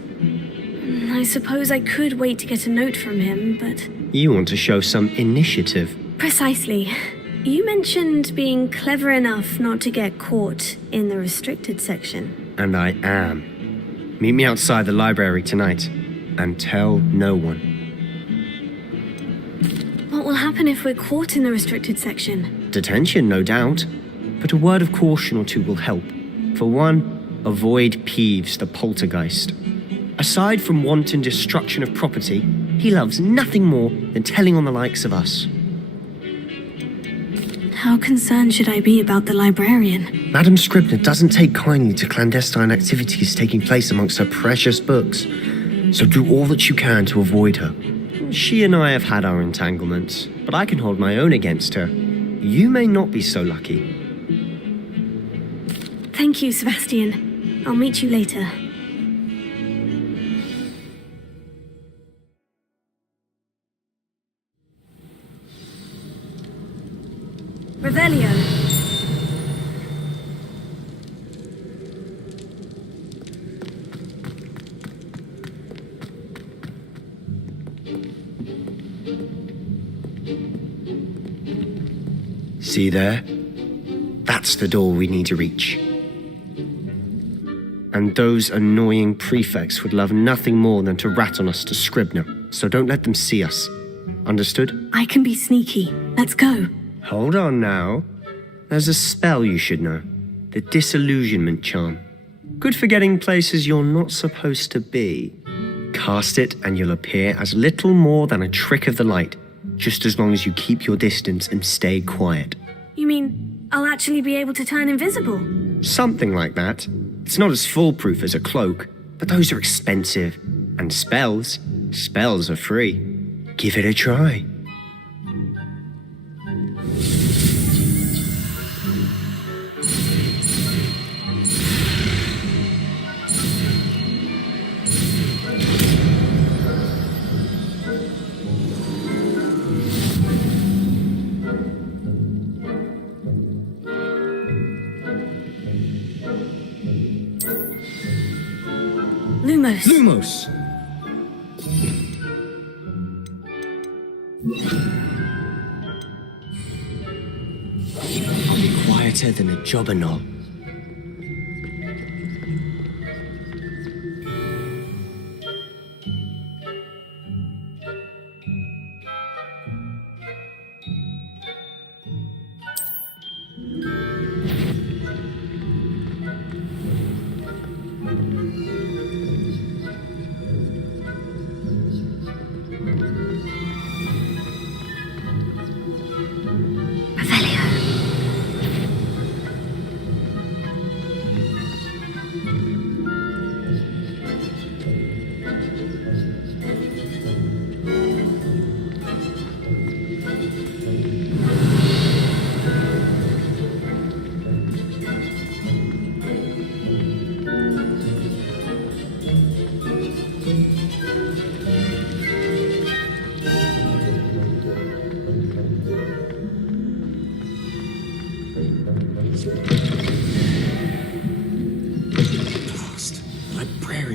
I suppose I could wait to get a note from him, but... You want to show some initiative. Precisely. You mentioned being clever enough not to get caught in the restricted section. And I am. Meet me outside the library tonight, and tell no one. What will happen if we're caught in the restricted section? Detention, no doubt. But a word of caution or two will help. For one, avoid Peeves the poltergeist. Aside from wanton destruction of property, he loves nothing more than telling on the likes of us. How concerned should I be about the librarian? Madam Scribner doesn't take kindly to clandestine activities taking place amongst her precious books, so do all that you can to avoid her. She and I have had our entanglements, but I can hold my own against her. You may not be so lucky. Thank you, Sebastian. I'll meet you later. Revelio. See there? That's the door we need to reach. And those annoying prefects would love nothing more than to rat on us to Scribner, so don't let them see us. Understood? I can be sneaky. Let's go. Hold on now. There's a spell you should know. The Disillusionment charm. Good for getting places you're not supposed to be. Cast it and you'll appear as little more than a trick of the light, just as long as you keep your distance and stay quiet. You mean I'll actually be able to turn invisible? Something like that. It's not as foolproof as a cloak, but those are expensive. And spells are free. Give it a try. Lumos. I'll be quieter than a jobberknoll.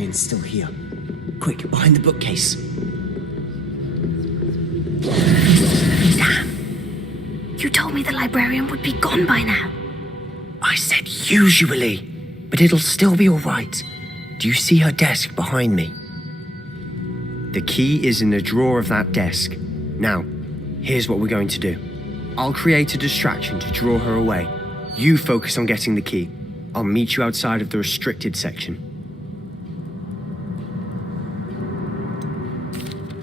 librarian's still here. Quick, behind the bookcase. Damn. You told me the librarian would be gone by now. I said usually, but it'll still be all right. Do you see her desk behind me? The key is in the drawer of that desk. Now, here's what we're going to do. I'll create a distraction to draw her away. You focus on getting the key. I'll meet you outside of the restricted section.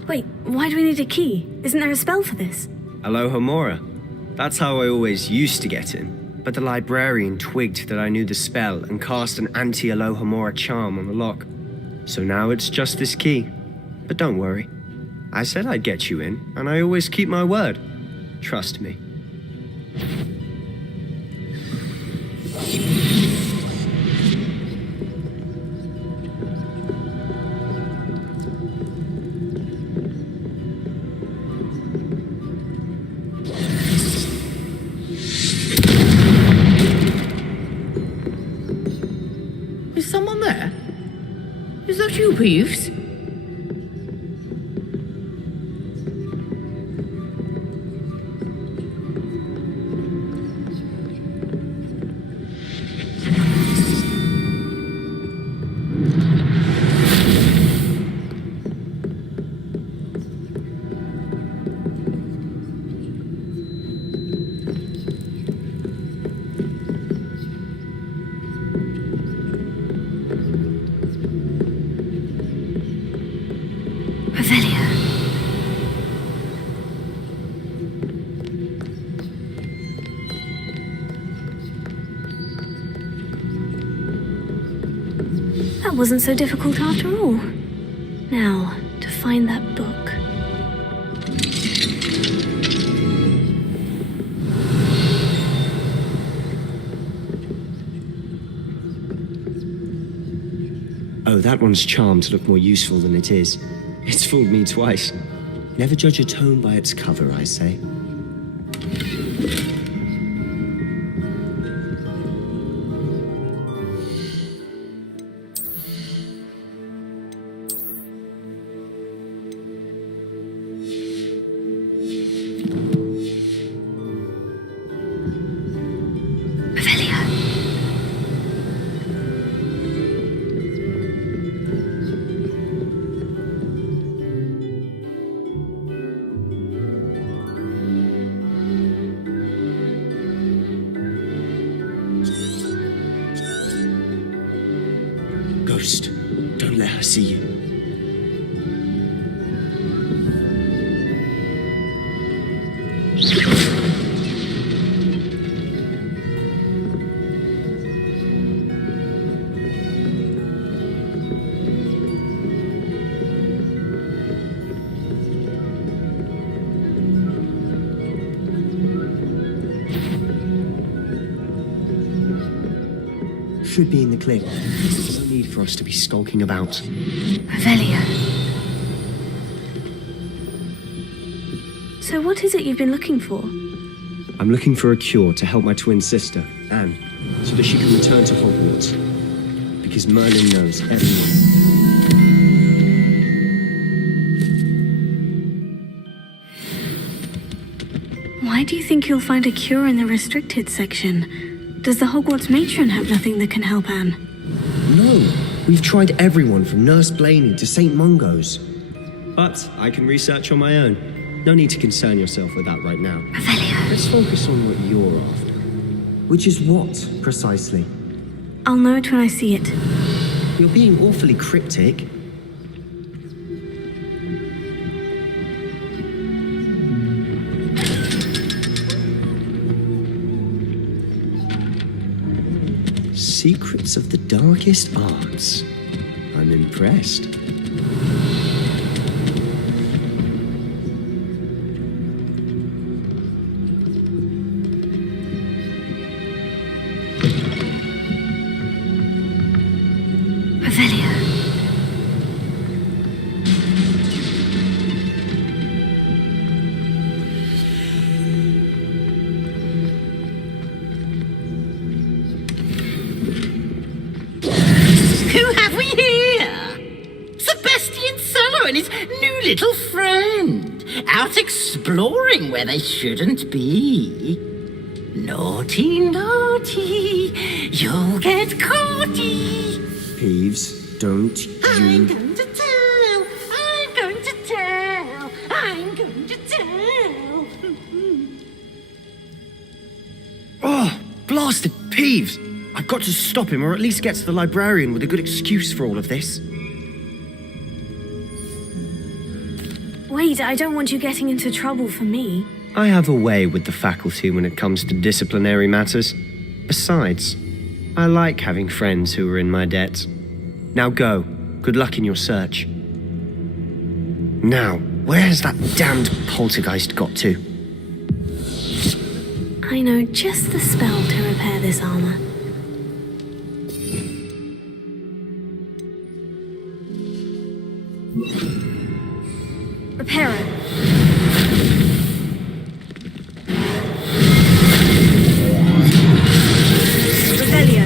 Wait, why do we need a key? Isn't there a spell for this? Alohomora. That's how I always used to get in. But the librarian twigged that I knew the spell and cast an anti-Alohomora charm on the lock. So now it's just this key. But don't worry. I said I'd get you in, and I always keep my word. Trust me. Is someone there? Is that you, Peeves? That wasn't so difficult after all. Now, to find that book. Oh, that one's charmed to look more useful than it is. It's fooled me twice. Never judge a tome by its cover, I say. Ghost, don't let her see you. Should be in the clear. There's no need for us to be skulking about. Revelio. So what is it you've been looking for? I'm looking for a cure to help my twin sister, Anne, so that she can return to Hogwarts. Because Merlin knows everyone. Why do you think you'll find a cure in the restricted section? Does the Hogwarts matron have nothing that can help Anne? No, we've tried everyone from Nurse Blaney to St. Mungo's. But I can research on my own. No need to concern yourself with that right now. Revelio. Let's focus on what you're after. Which is what, precisely? I'll know it when I see it. You're being awfully cryptic. Secrets of the darkest arts. I'm impressed. Revelio. Who have we here? Oh, and his new little friend, out exploring where they shouldn't be. Naughty, naughty, you'll get caughty. Peeves, don't I'm you... going to tell, I'm going to tell, I'm going to tell. Oh, blasted Peeves! I've got to stop him, or at least get to the librarian with a good excuse for all of this. Wait, I don't want you getting into trouble for me. I have a way with the faculty when it comes to disciplinary matters. Besides, I like having friends who are in my debt. Now go. Good luck in your search. Now, where has that damned poltergeist got to? I know just the spell to repair this armor. Reparo. Revelio.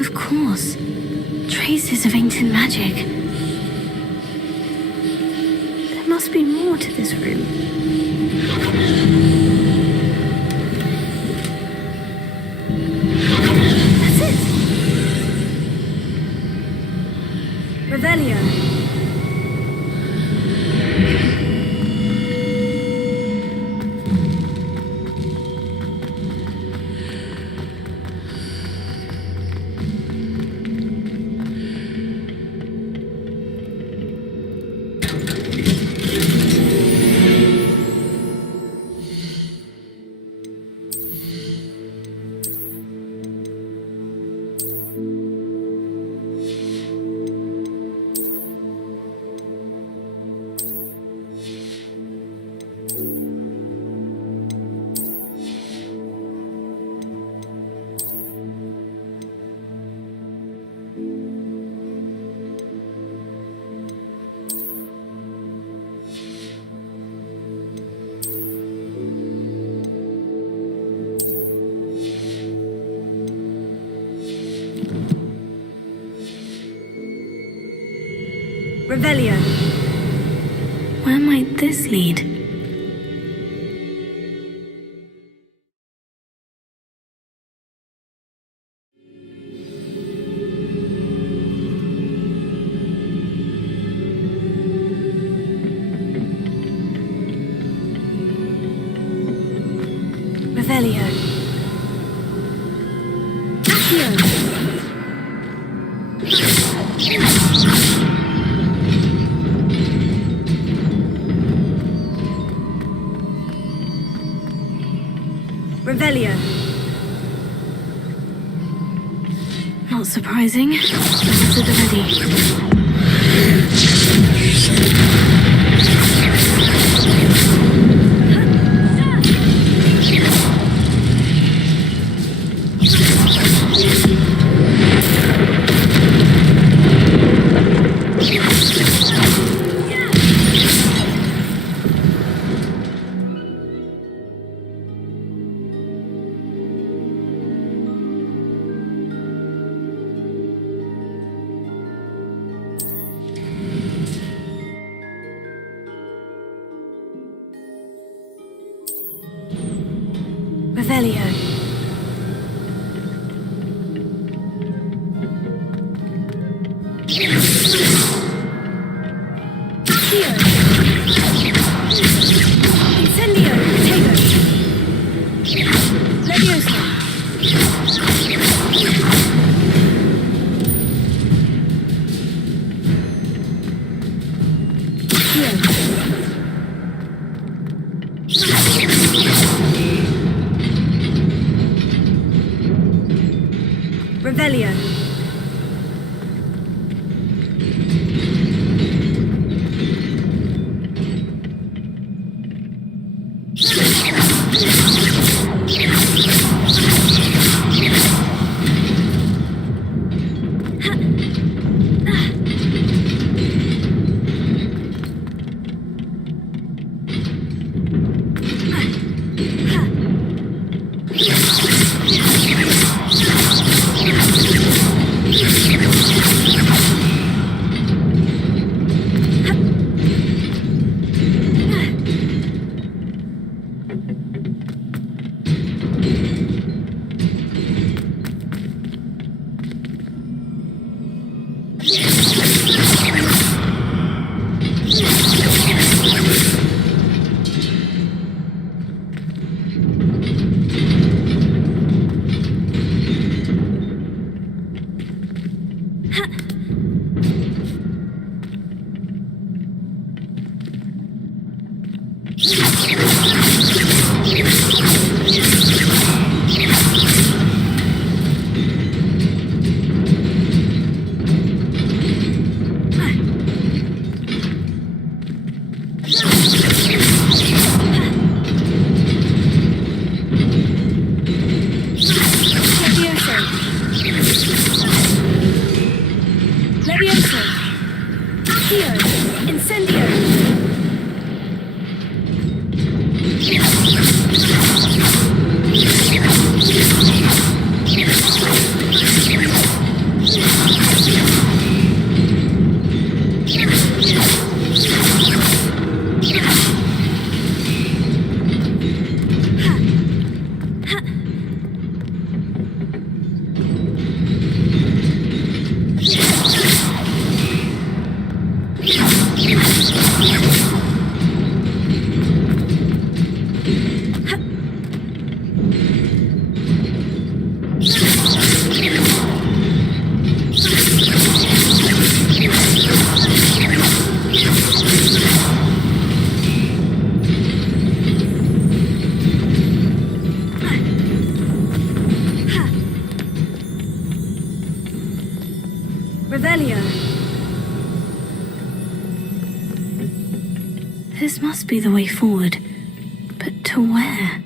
Of course. Traces of ancient magic. There must be more to this room. That's it. Revelio. Revelio. Where might this lead? Revelio. Accio. Revelio. Not surprising. That's it already. Revelio. Accio. Incendio. Potato. Leviosa. Revelio. This must be the way forward. But to where?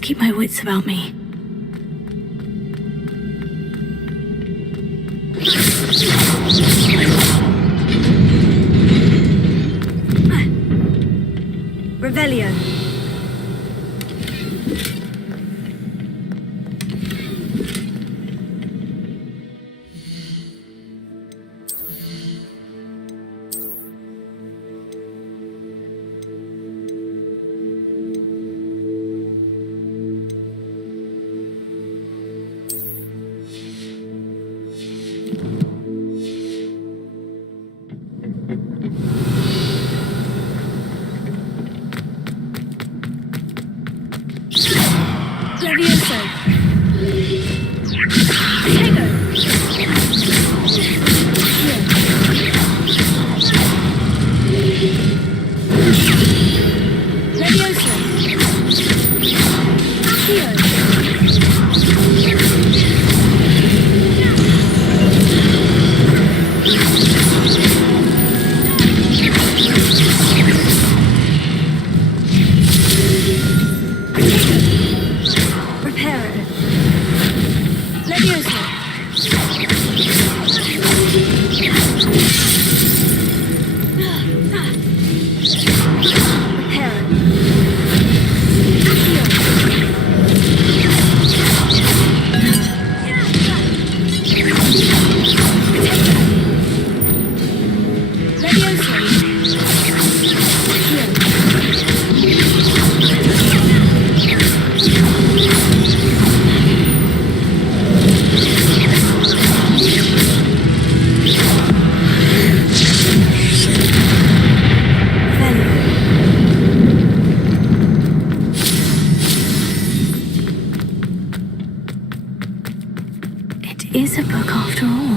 Keep my wits about me. Revelio. Is a book after all.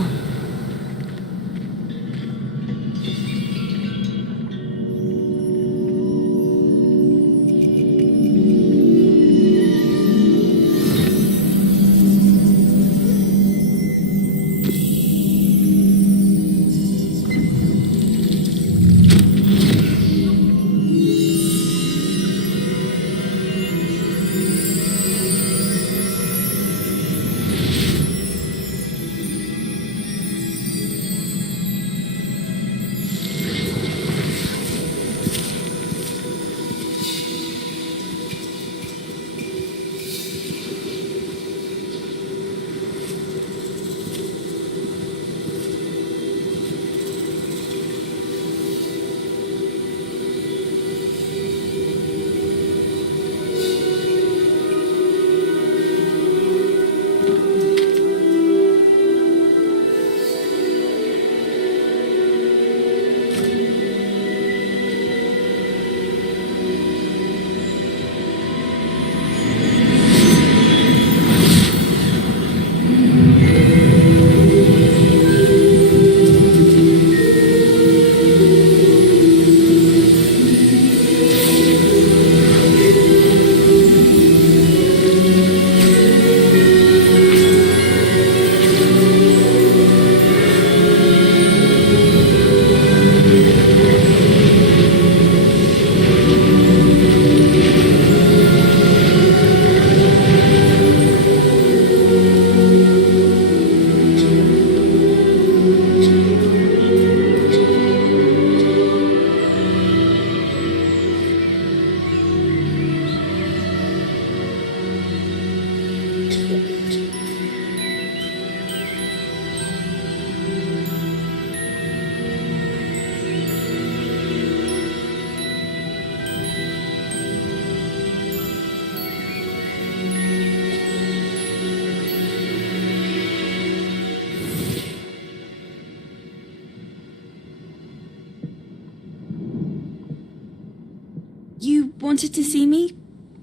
wanted to see me?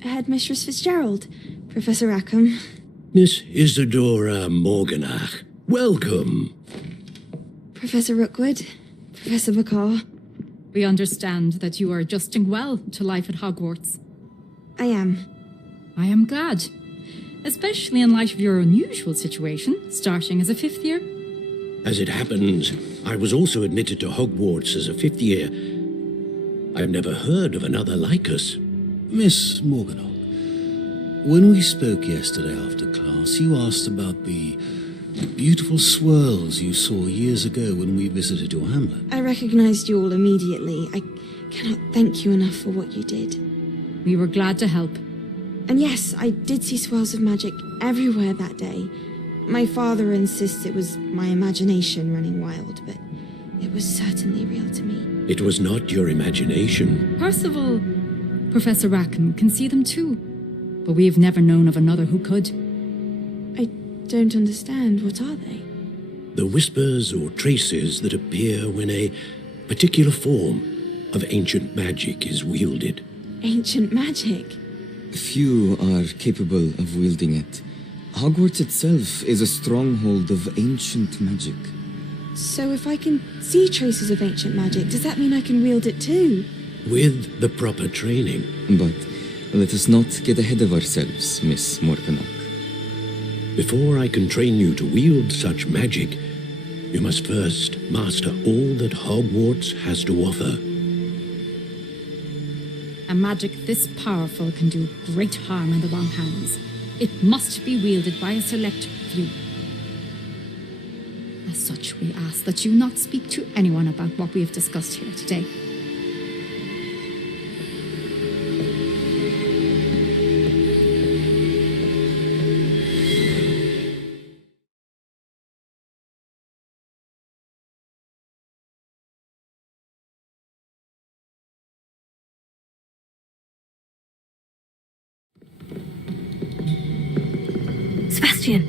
Headmistress Fitzgerald, Professor Rackham. Miss Isadora Morganach, welcome. Professor Rookwood, Professor Bakar. We understand that you are adjusting well to life at Hogwarts. I am. I am glad, especially in light of your unusual situation, starting as a 5th year. As it happens, I was also admitted to Hogwarts as a 5th year. I have never heard of another like us. Miss Morganach, when we spoke yesterday after class, you asked about the beautiful swirls you saw years ago when we visited your hamlet. I recognized you all immediately. I cannot thank you enough for what you did. We were glad to help. And yes, I did see swirls of magic everywhere that day. My father insists it was my imagination running wild, but it was certainly real to me. It was not your imagination. Percival, Professor Rackham can see them too, but we have never known of another who could. I don't understand. What are they? The whispers or traces that appear when a particular form of ancient magic is wielded. Ancient magic? Few are capable of wielding it. Hogwarts itself is a stronghold of ancient magic. So if I can see traces of ancient magic, does that mean I can wield it too? With the proper training. But let us not get ahead of ourselves, Miss Morganach. Before I can train you to wield such magic, you must first master all that Hogwarts has to offer. A magic this powerful can do great harm in the wrong hands. It must be wielded by a select few. As such, we ask that you not speak to anyone about what we have discussed here today. Sebastian.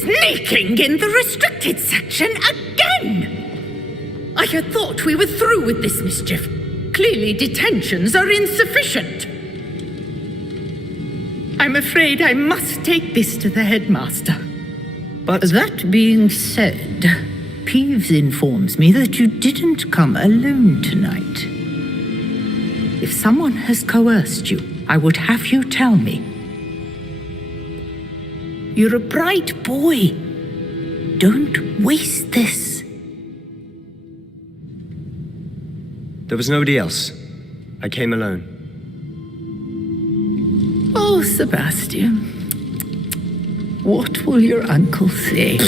Sneaking in the restricted section again! I had thought we were through with this mischief. Clearly detentions are insufficient. I'm afraid I must take this to the headmaster. But that being said, Peeves informs me that you didn't come alone tonight. If someone has coerced you, I would have you tell me. You're a bright boy. Don't waste this. There was nobody else. I came alone. Oh, Sebastian. What will your uncle say?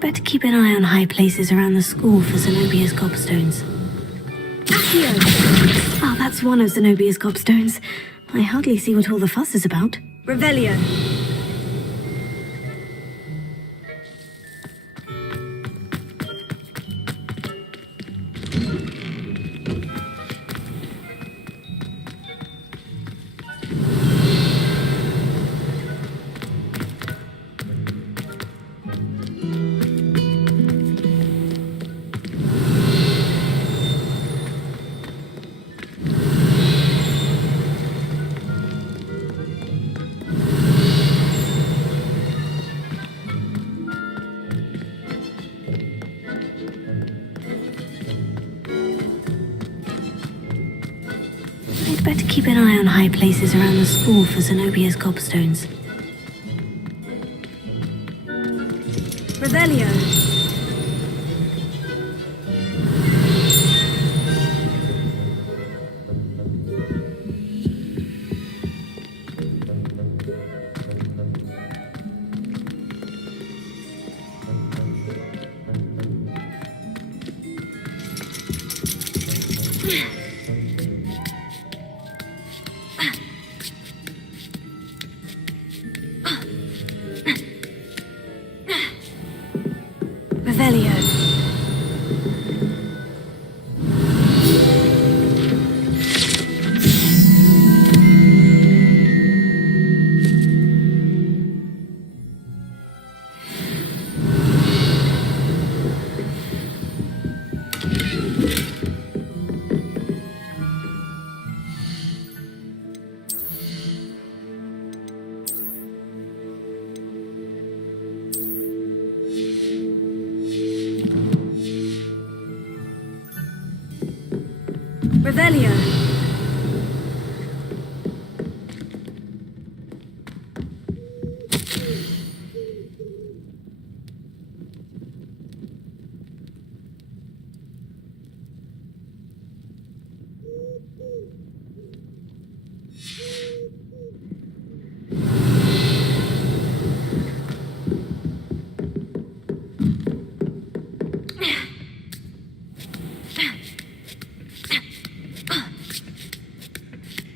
Better keep an eye on high places around the school for Zenobia's gobstones. Accio! Oh, that's one of Zenobia's gobstones. I hardly see what all the fuss is about. Revelio. I'd better keep an eye on high places around the school for Zenobia's gobstones. Revelio. Revelio. Revelio.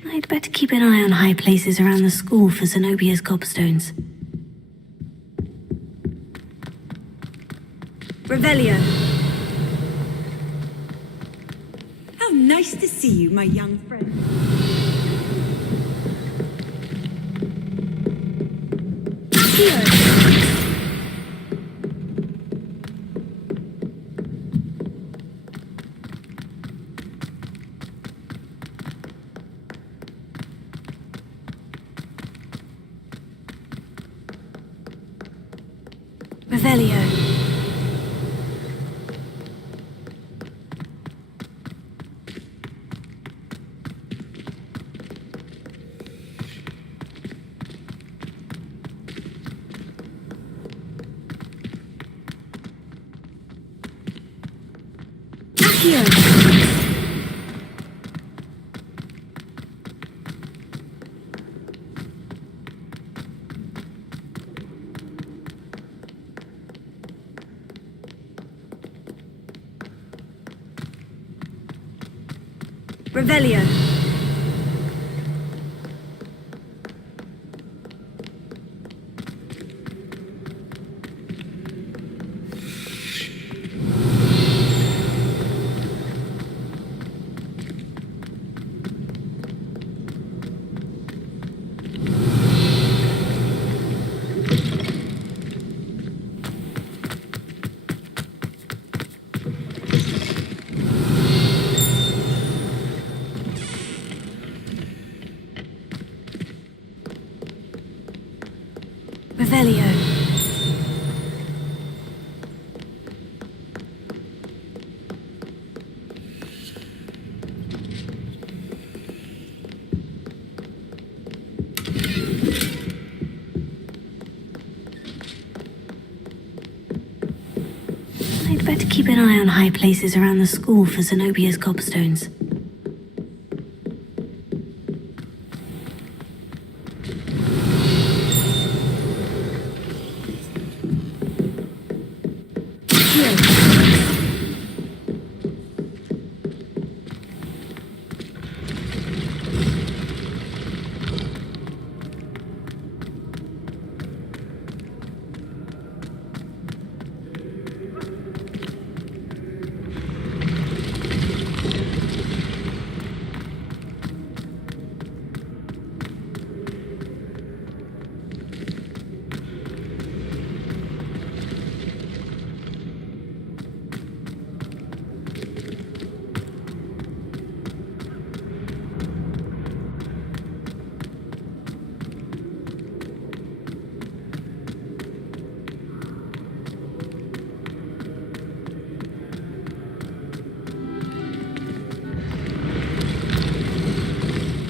I'd better keep an eye on high places around the school for Zenobia's gobstones. Revelio. How nice to see you, my young friend. Revelio. Revelio. Revelio. I'd better keep an eye on high places around the school for Zenobia's gobstones.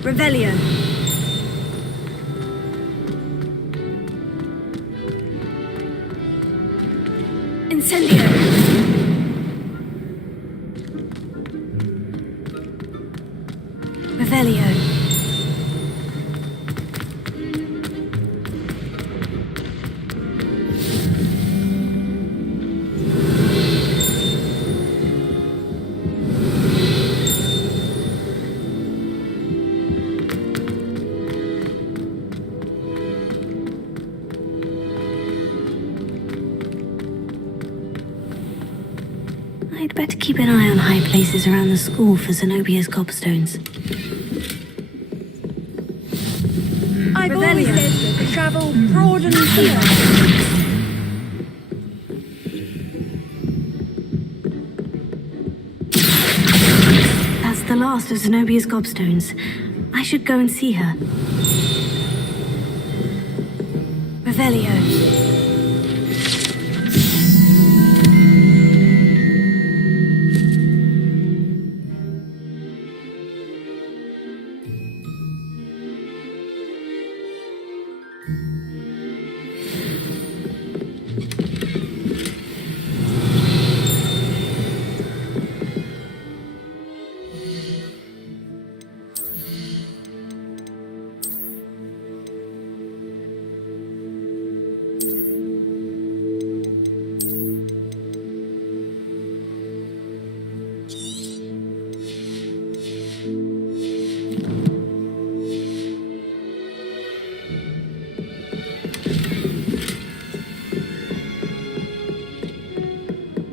Revelio. Incendio. Revelio. I'd better keep an eye on high places around the school for Zenobia's gobstones. I've always said that travel broadens the That's the last of Zenobia's gobstones. I should go and see her. Revelio.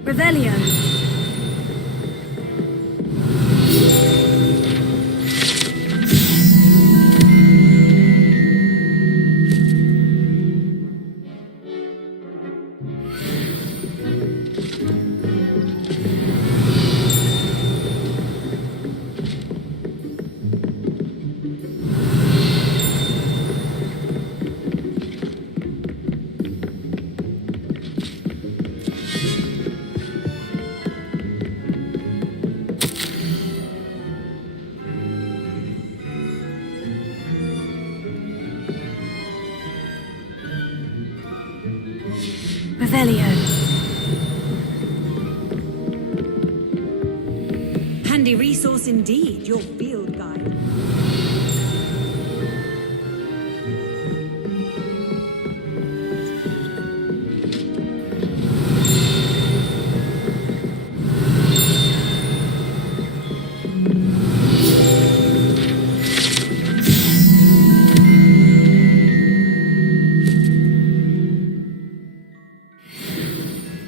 Revelio. Revelio. handy resource indeed, your field guide.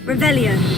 Revelio.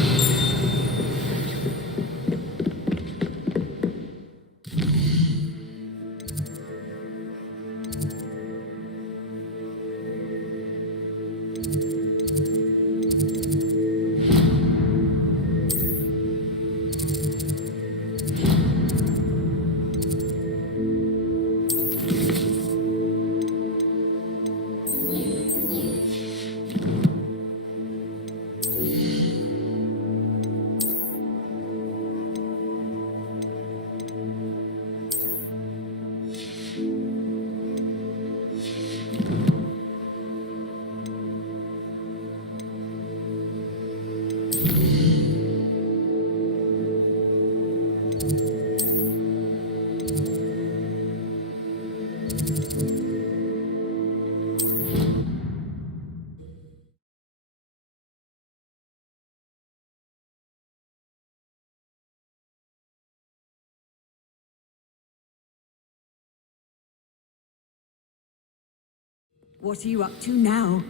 What are you up to now?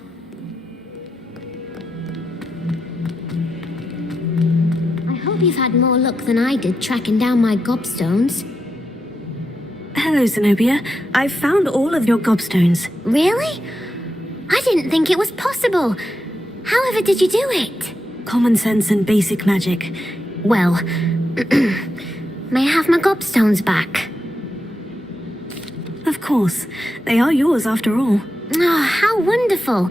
I hope you've had more luck than I did tracking down my gobstones. Hello, Zenobia. I've found all of your gobstones. Really? I didn't think it was possible. However did you do it? Common sense and basic magic. Well, may I have my gobstones back? Of course. They are yours after all. Oh, how wonderful.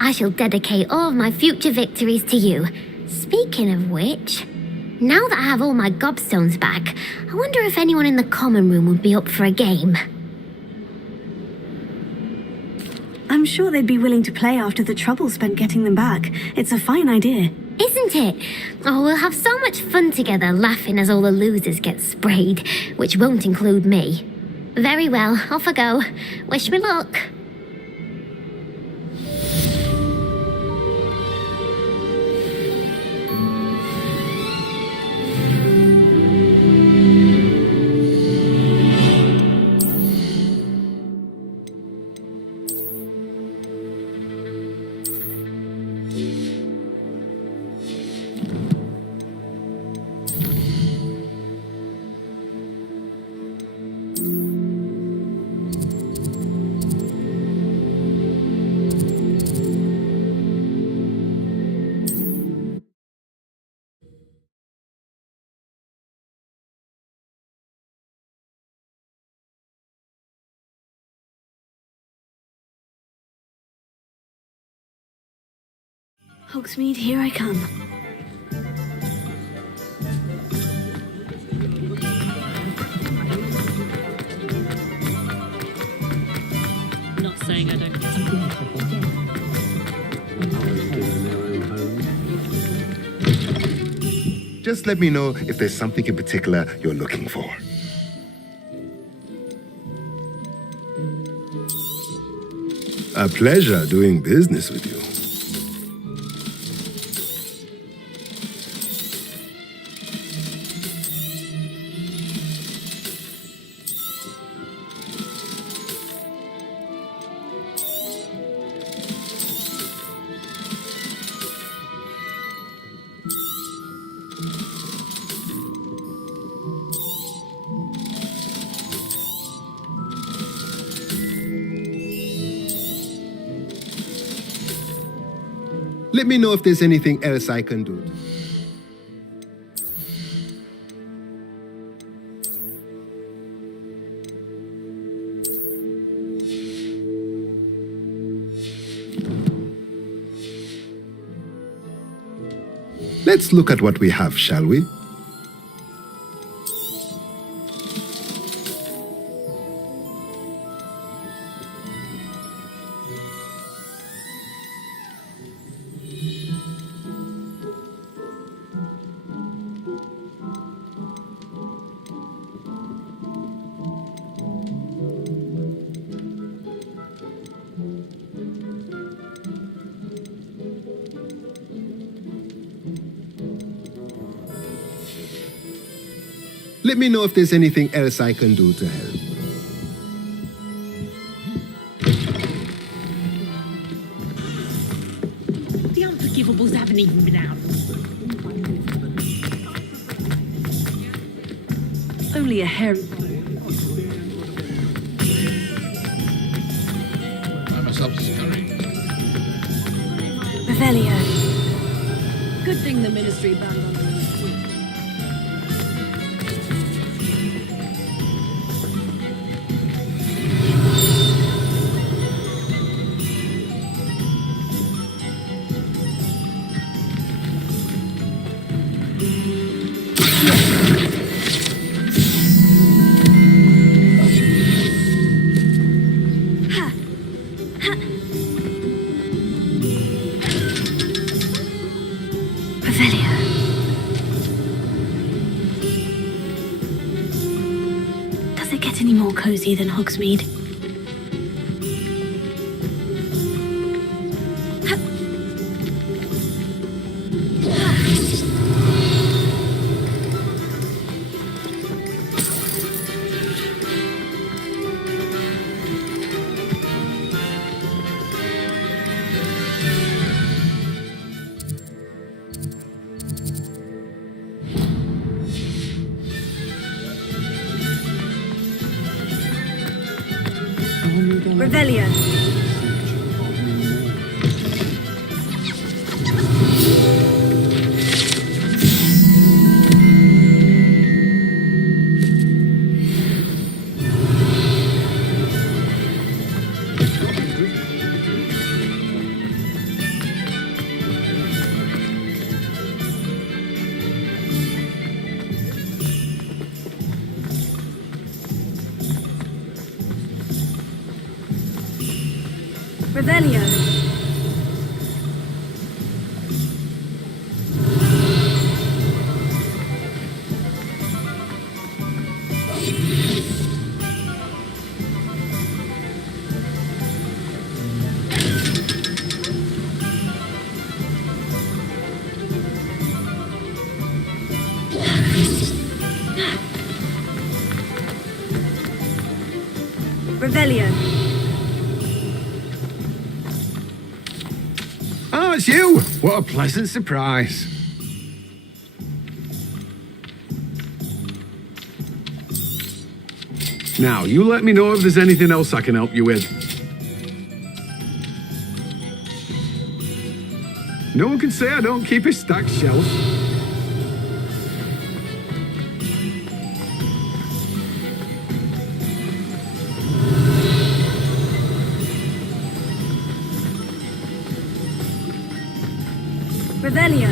I shall dedicate all of my future victories to you. Speaking of which, now that I have all my gobstones back, I wonder if anyone in the common room would be up for a game. I'm sure they'd be willing to play after the trouble spent getting them back. It's a fine idea. Isn't it? Oh, we'll have so much fun together laughing as all the losers get sprayed, which won't include me. Very well, off I go. Wish me luck. Hogsmeade, here I come. Not saying I don't. Just let me know if there's something in particular you're looking for. A pleasure doing business with you. Let me know if there's anything else I can do. Let's look at what we have, shall we? Let me know if there's anything else I can do to help. The unforgivables haven't even been out. Only a hair. Revelio. Good thing the Ministry banned on the street. Does it get any more cozy than Hogsmeade? Revelio. Revelio. Revelio. Oh, it's you! What a pleasant surprise. Now, you let me know if there's anything else I can help you with. No one can say I don't keep a stacked shelf. Revelio.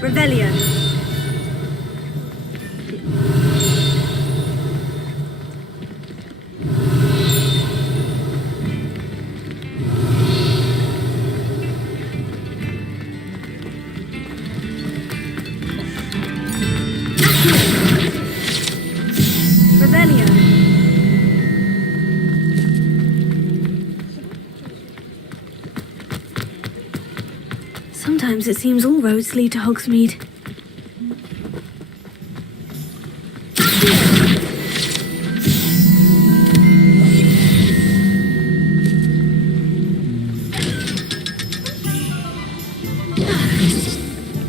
Revelio. Revelio. Sometimes it seems all roads lead to Hogsmeade.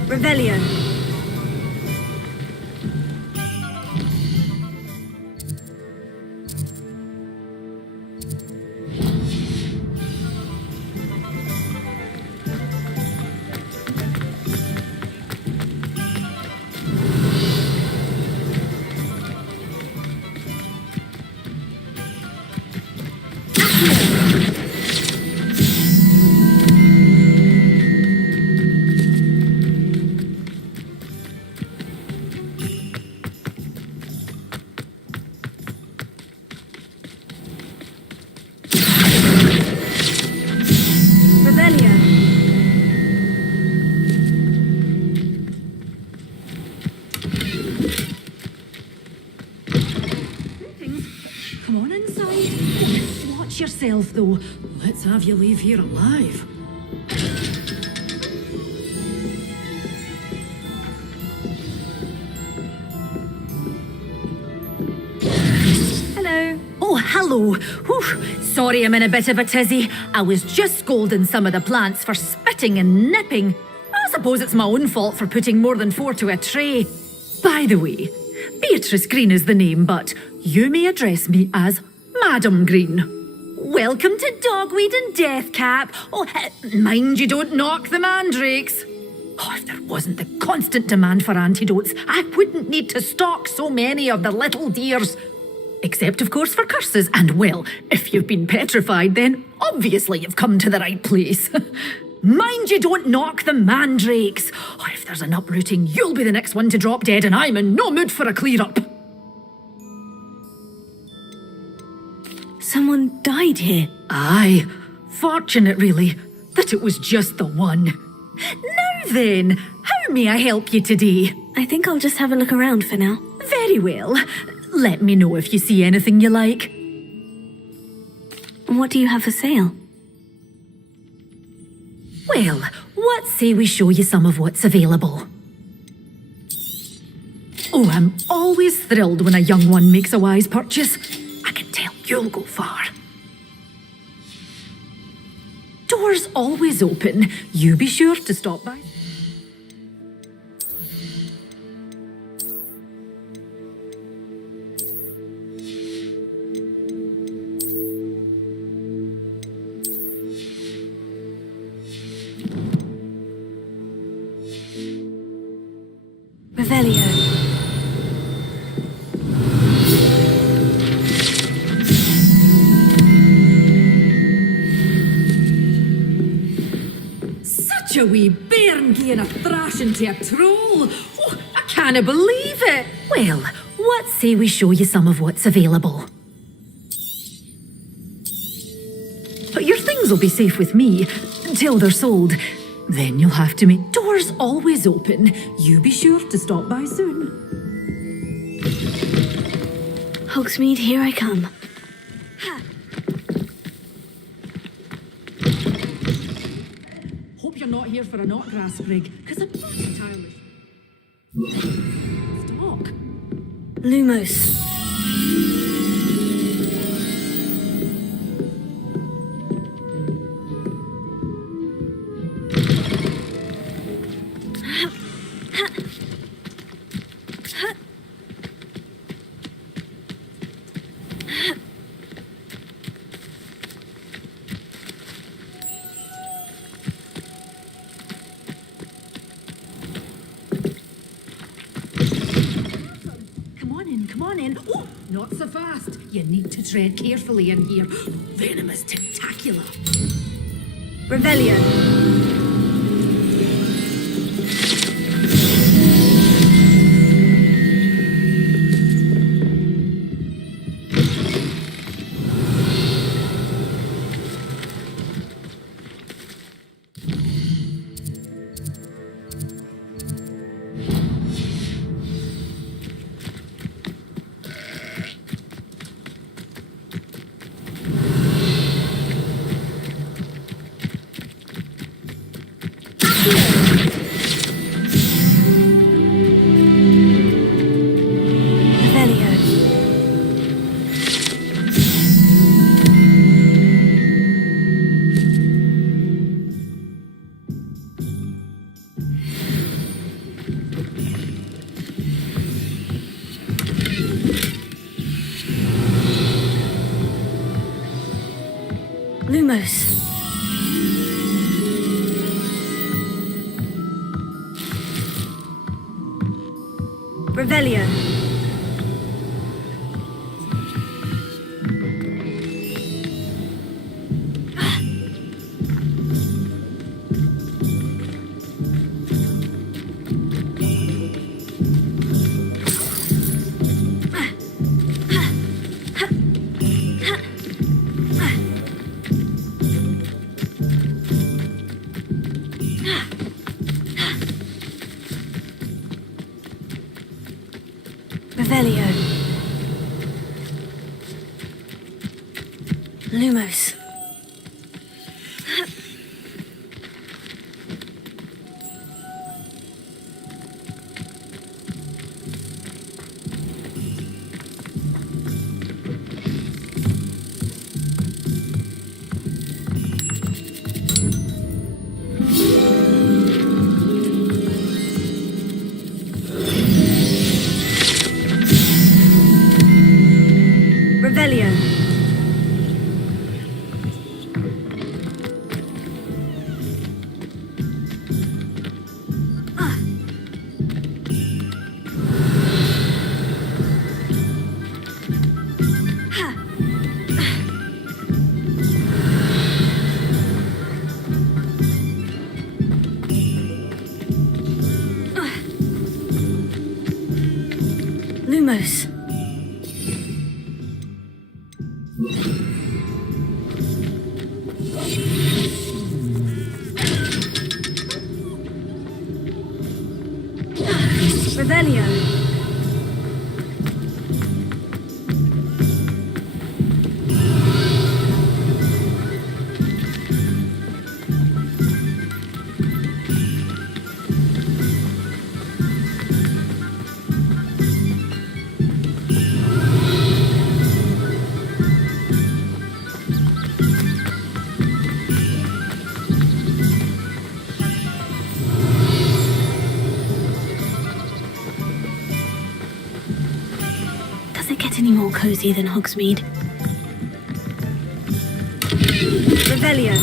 Revelio. Come on inside. Watch yourself, though. Let's have you leave here alive. Hello. Oh, hello. Whew. Sorry I'm in a bit of a tizzy. I was just scolding some of the plants for spitting and nipping. I suppose it's my own fault for putting more than 4 to a tray. By the way, Beatrice Green is the name, but you may address me as Madam Green. Welcome to Dogweed and Deathcap. Oh, mind you don't knock the mandrakes. Oh, if there wasn't the constant demand for antidotes, I wouldn't need to stock so many of the little dears. Except, of course, for curses. And, well, if you've been petrified, then obviously you've come to the right place. Mind you don't knock the mandrakes. Oh, if there's an uprooting, you'll be the next one to drop dead, and I'm in no mood for a clear-up. Someone died here. Aye. Fortunate, really, that it was just the one. Now then, how may I help you today? I think I'll just have a look around for now. Very well. Let me know if you see anything you like. What do you have for sale? Well, what say we show you some of what's available? Oh, I'm always thrilled when a young one makes a wise purchase. I can tell You'll go far. Doors always open. You be sure to stop by. Revelio. Such a wee bairn gieing a thrashing to a troll. Oh, I can't believe it. Well, what say we show you some of what's available? But your things will be safe with me until they're sold. Then you'll have to make doors always open. You be sure to stop by soon. Hogsmeade, here I come. Hope you're not here for a knotgrass sprig, because I'm not entirely... Stop. Lumos. Come on in. Oh, not so fast. You need to tread carefully in here. Venomous tentacular. Revelio. Lumos. Revelio. Revelio. Lumos. Revelio. Lumos. Revelio. more cozy than Hogsmeade. Revelio.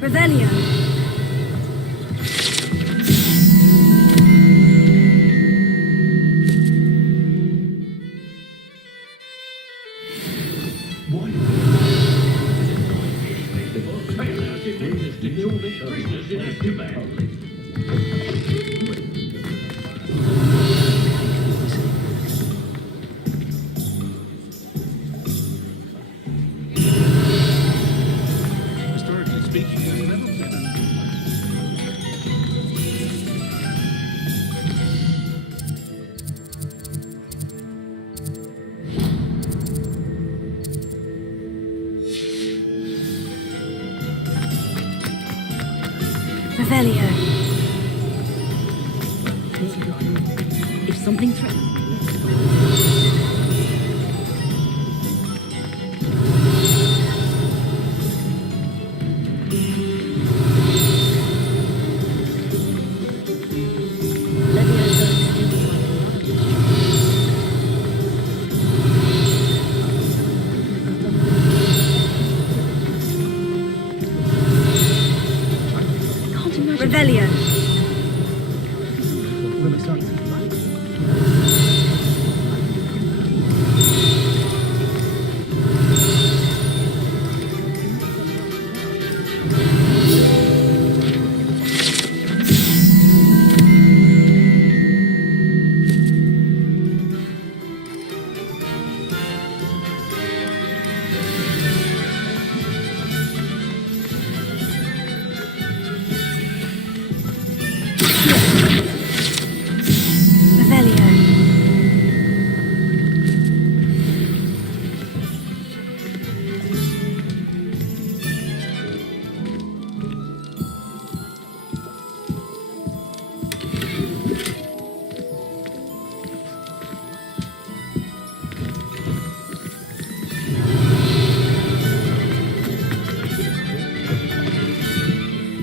Revelio. Revelio. If something threatens Revelio.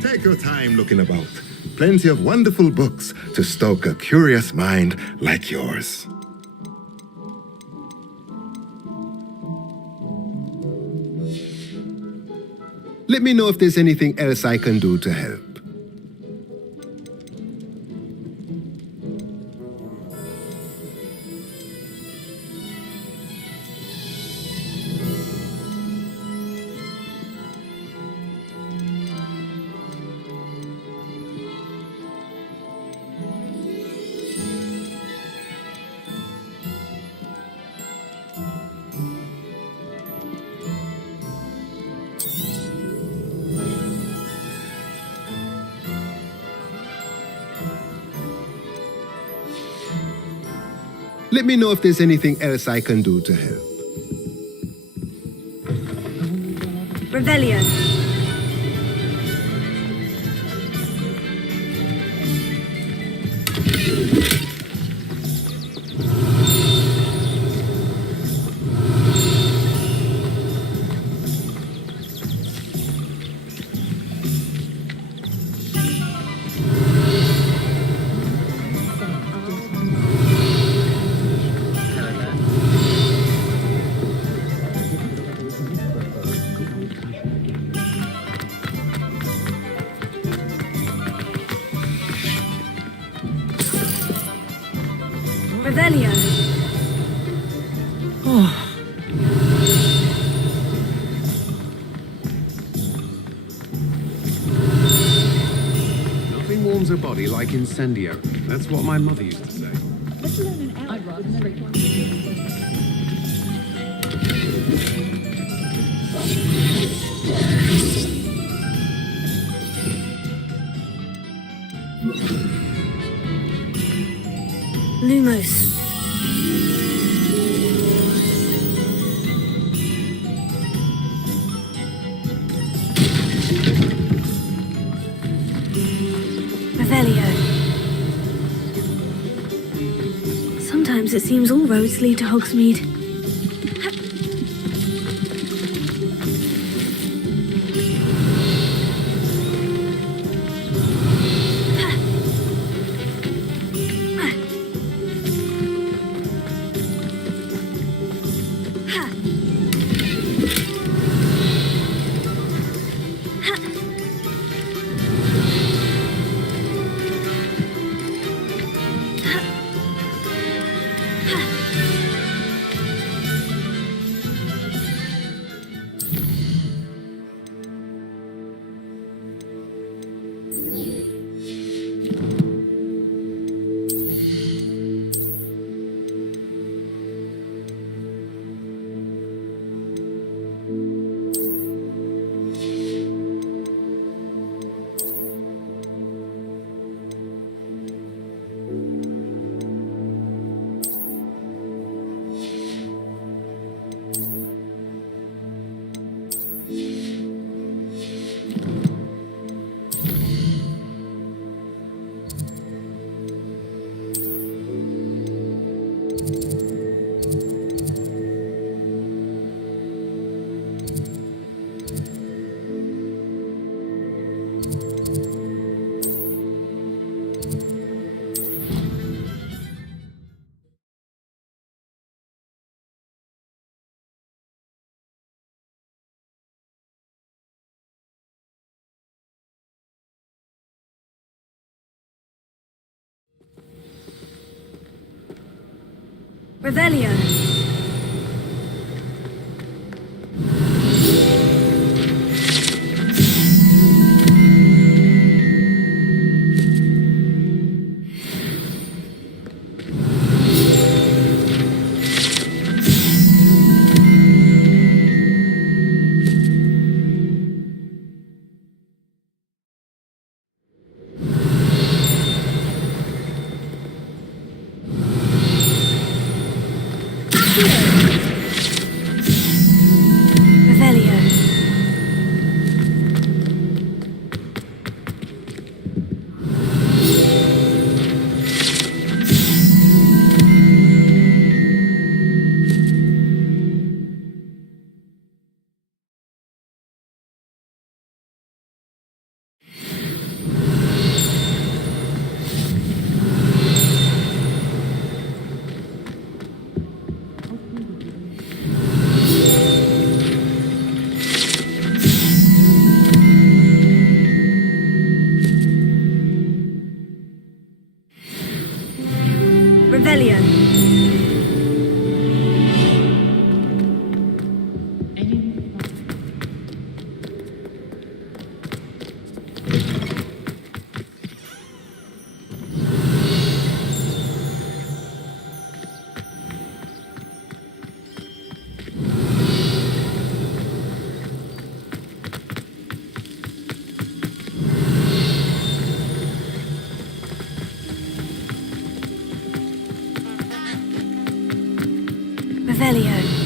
Take your time looking about. Plenty of wonderful books to stoke a curious mind like yours. Let me know if there's anything else I can do to help. Let me know if there's anything else I can do to help. Revelio. Revelio. Nothing warms a body like Incendio. That's what my mother used to say. I'd rather straight one. Lumos. Sometimes it seems all roads lead to Hogsmeade. Revelio. Revelio. Revelio.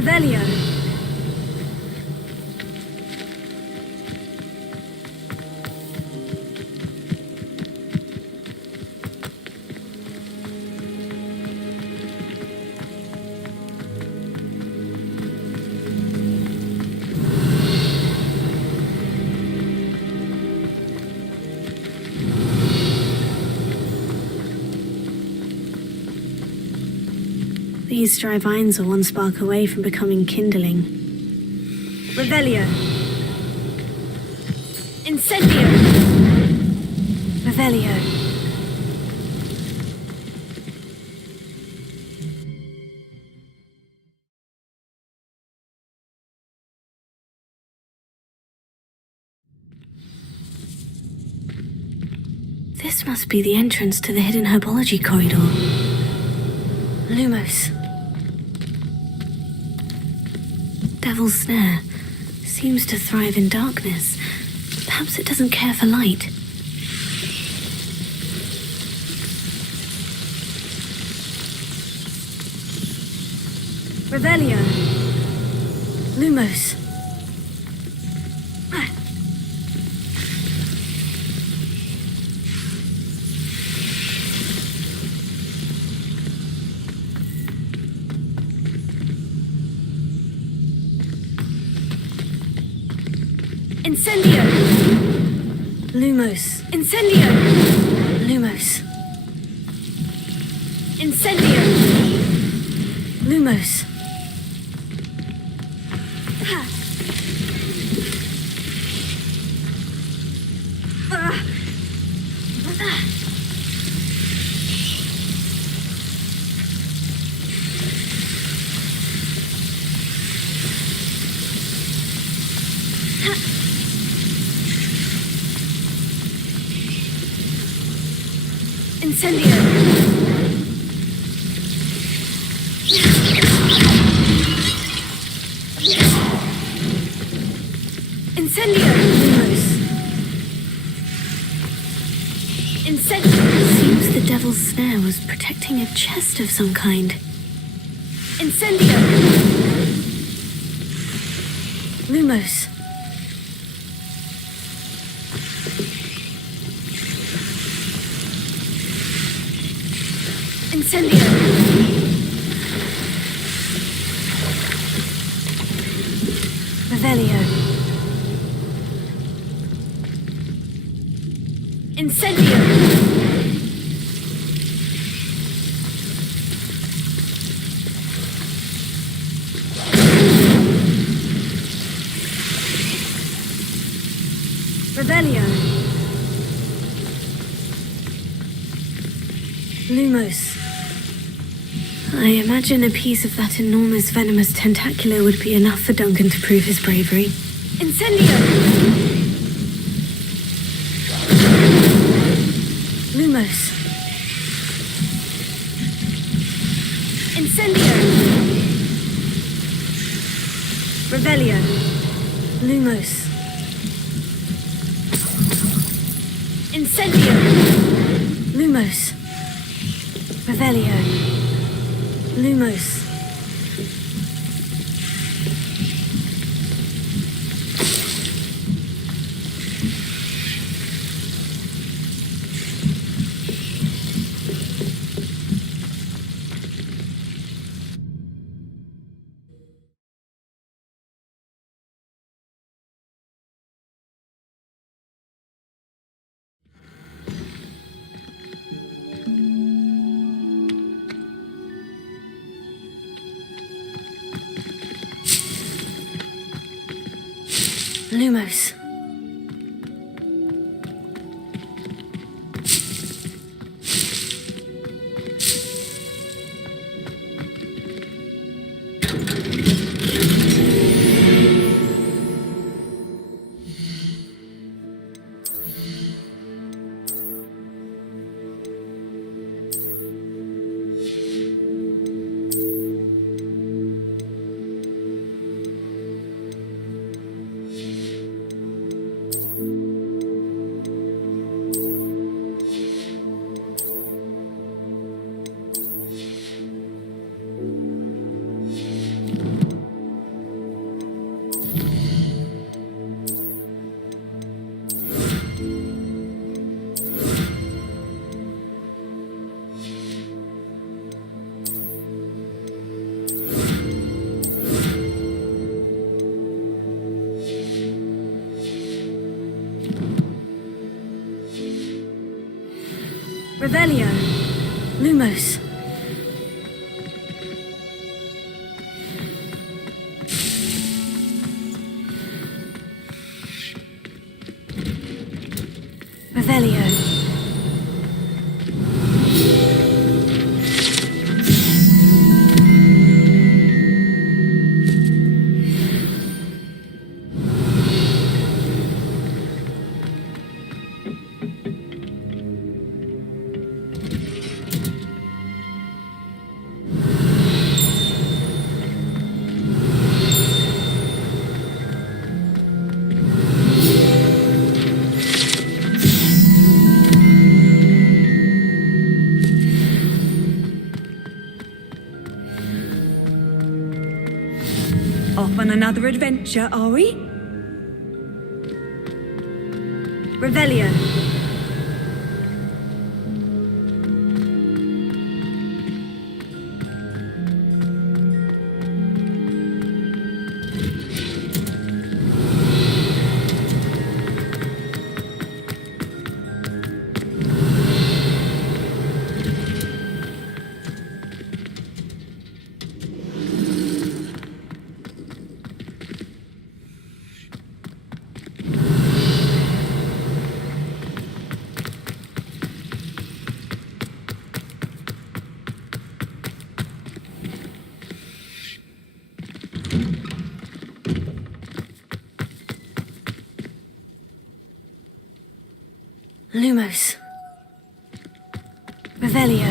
Revelio. These dry vines are one spark away from becoming kindling. Revelio. Incendio. Revelio. This must be the entrance to the hidden herbology corridor. Lumos. Devil's Snare seems to thrive in darkness. Perhaps it doesn't care for light. Revelio. Lumos. Incendio! Lumos. Incendio! Lumos. Incendio! Lumos. Ha. Incendio! Incendio! Lumos. Incendio! Seems the Devil's Snare was protecting a chest of some kind. Incendio! Lumos. Incendio! Revelio. Incendio! Revelio. Lumos. I imagine a piece of that enormous venomous tentacular would be enough for Duncan to prove his bravery. Incendio! Lumos. Incendio! Revelio. Lumos. Incendio! Lumos. Revelio. Lumos. Lumos. Revelio. Lumos. Revelio. Off on another adventure, are we? Revelio. Lumos. Revelio.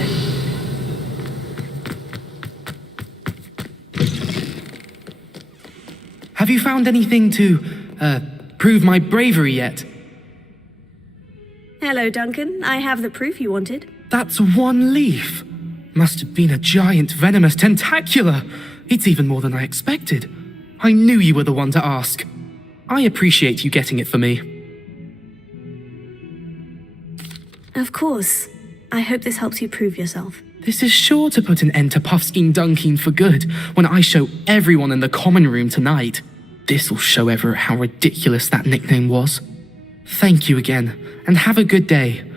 Have you found anything to, prove my bravery yet? Hello, Duncan. I have the proof you wanted. That's one leaf. Must have been a giant venomous tentacula. It's even more than I expected. I knew you were the one to ask. I appreciate you getting it for me. Of course. I hope this helps you prove yourself. This is sure to put an end to Puffskein Dunkin for good when I show everyone in the common room tonight. This'll show Everett how ridiculous that nickname was. Thank you again, and have a good day.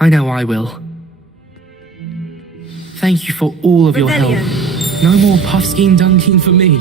I know I will. Thank you for all of your help. No more Puffskein Dunkin for me.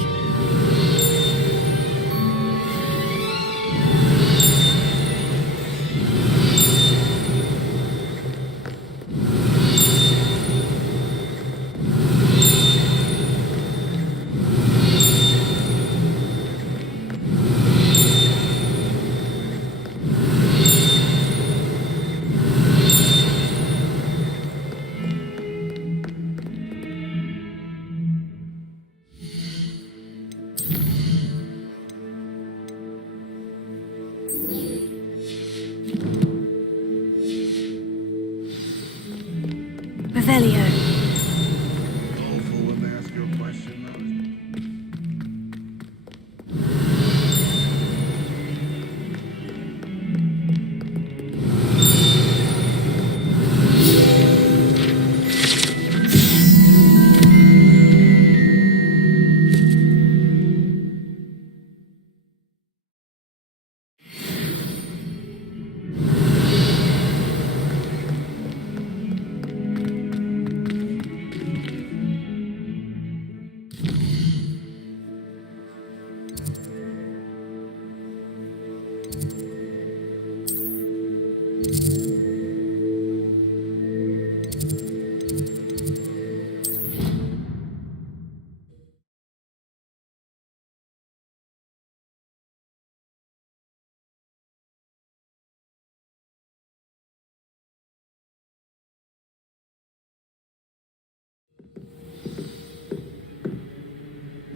Revelio.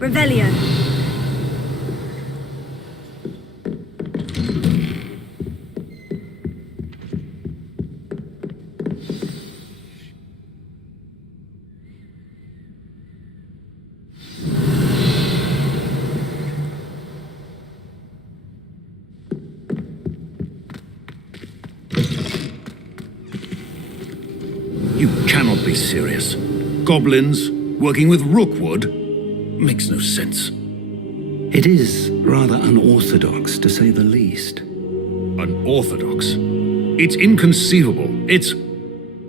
Revelio. You cannot be serious. Goblins working with Rookwood? Makes no sense. It is rather unorthodox, to say the least. Unorthodox? It's inconceivable. It's...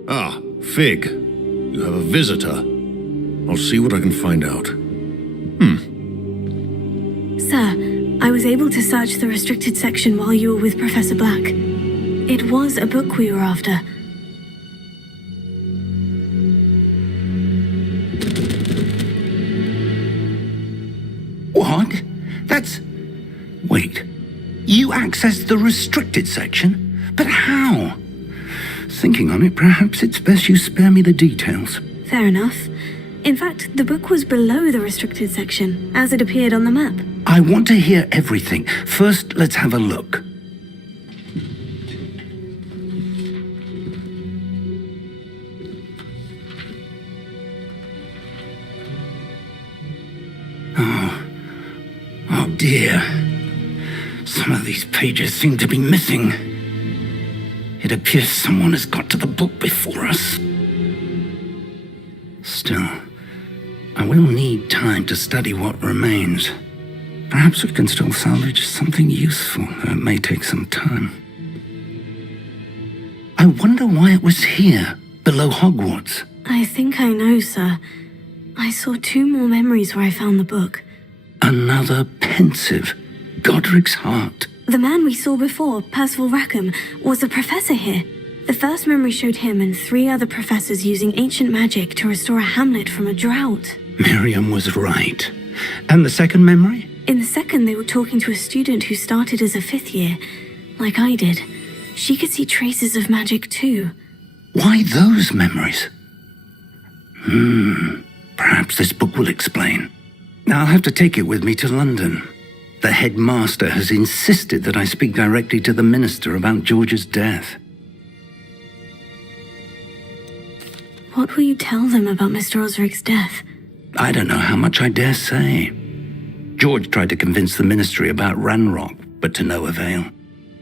Ah, Fig. You have a visitor. I'll see what I can find out. Sir, I was able to search the restricted section while you were with Professor Black. It was a book we were after. What? That's... Wait. You accessed the restricted section? But how? Thinking on it, perhaps it's best you spare me the details. Fair enough. In fact, the book was below the restricted section, as it appeared on the map. I want to hear everything. First, let's have a look. dear. Some of these pages seem to be missing. It appears someone has got to the book before us. Still, I will need time to study what remains. Perhaps we can still salvage something useful, though it may take some time. I wonder why it was here, below Hogwarts. I think I know, sir. I saw 2 more memories where I found the book. Another pensive, Godric's heart. The man we saw before, Percival Rackham, was a professor here. The first memory showed him and 3 other professors using ancient magic to restore a hamlet from a drought. Miriam was right. And the second memory? In the second, they were talking to a student who started as a 5th year, like I did. She could see traces of magic too. Why those memories? Perhaps this book will explain. I'll have to take it with me to London. The headmaster has insisted that I speak directly to the minister about George's death. What will you tell them about Mr. Osric's death? I don't know how much I dare say. George tried to convince the ministry about Ranrock, but to no avail.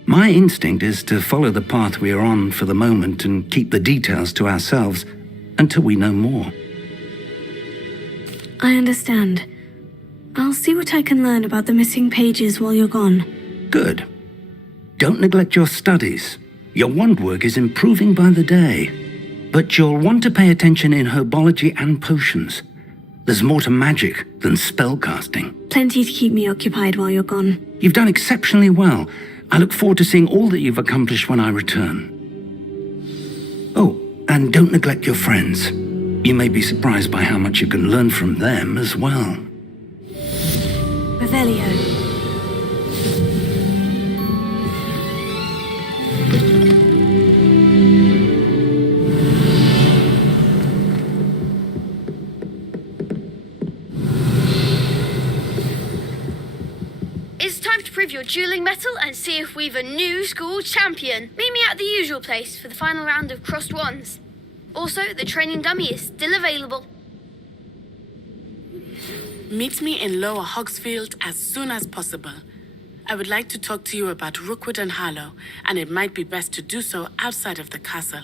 My instinct is to follow the path we are on for the moment and keep the details to ourselves until we know more. I understand. I'll see what I can learn about the missing pages while you're gone. Good. Don't neglect your studies. Your wand work is improving by the day. But you'll want to pay attention in herbology and potions. There's more to magic than spellcasting. Plenty to keep me occupied while you're gone. You've done exceptionally well. I look forward to seeing all that you've accomplished when I return. Oh, and don't neglect your friends. You may be surprised by how much you can learn from them as well. Revelio. It's time to prove your dueling mettle and see if we've a new school champion. Meet me at the usual place for the final round of crossed wands. Also, the training dummy is still available. Meet me in Lower Hogsfield as soon as possible. I would like to talk to you about Rookwood and Harlow, and it might be best to do so outside of the castle.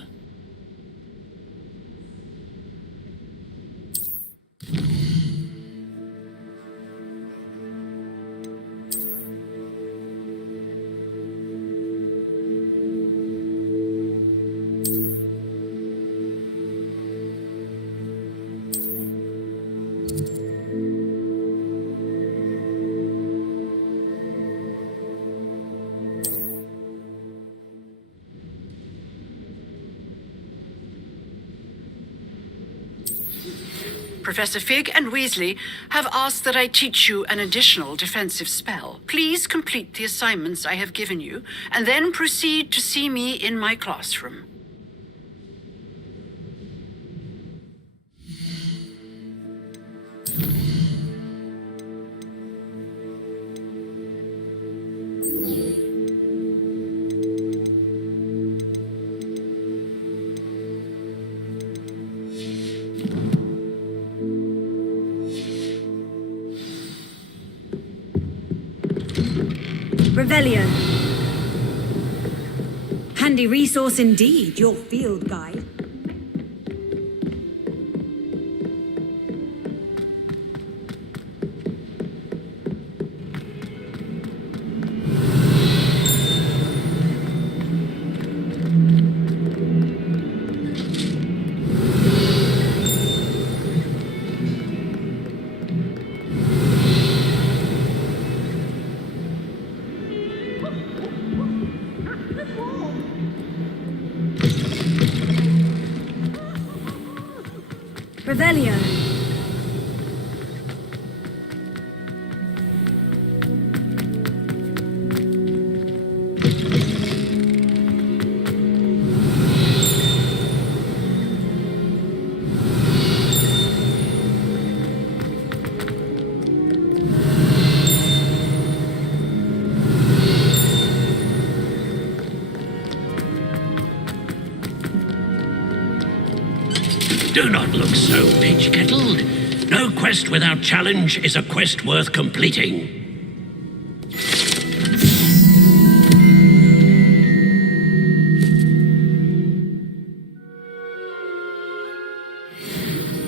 Professor Fig and Weasley have asked that I teach you an additional defensive spell. Please complete the assignments I have given you, and then proceed to see me in my classroom. Revelio. Handy resource indeed, your field guide. Revelio. Do not look so pitch-kettled. No quest without challenge is a quest worth completing.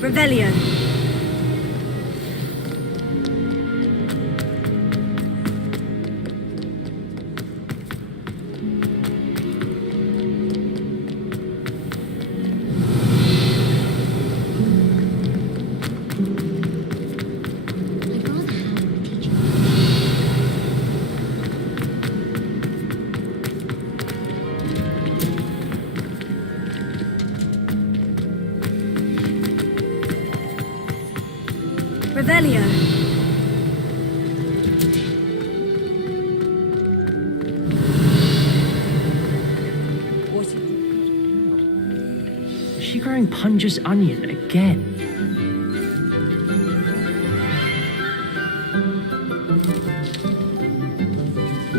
Revelio. Revelio. Is she growing Punja's onion again?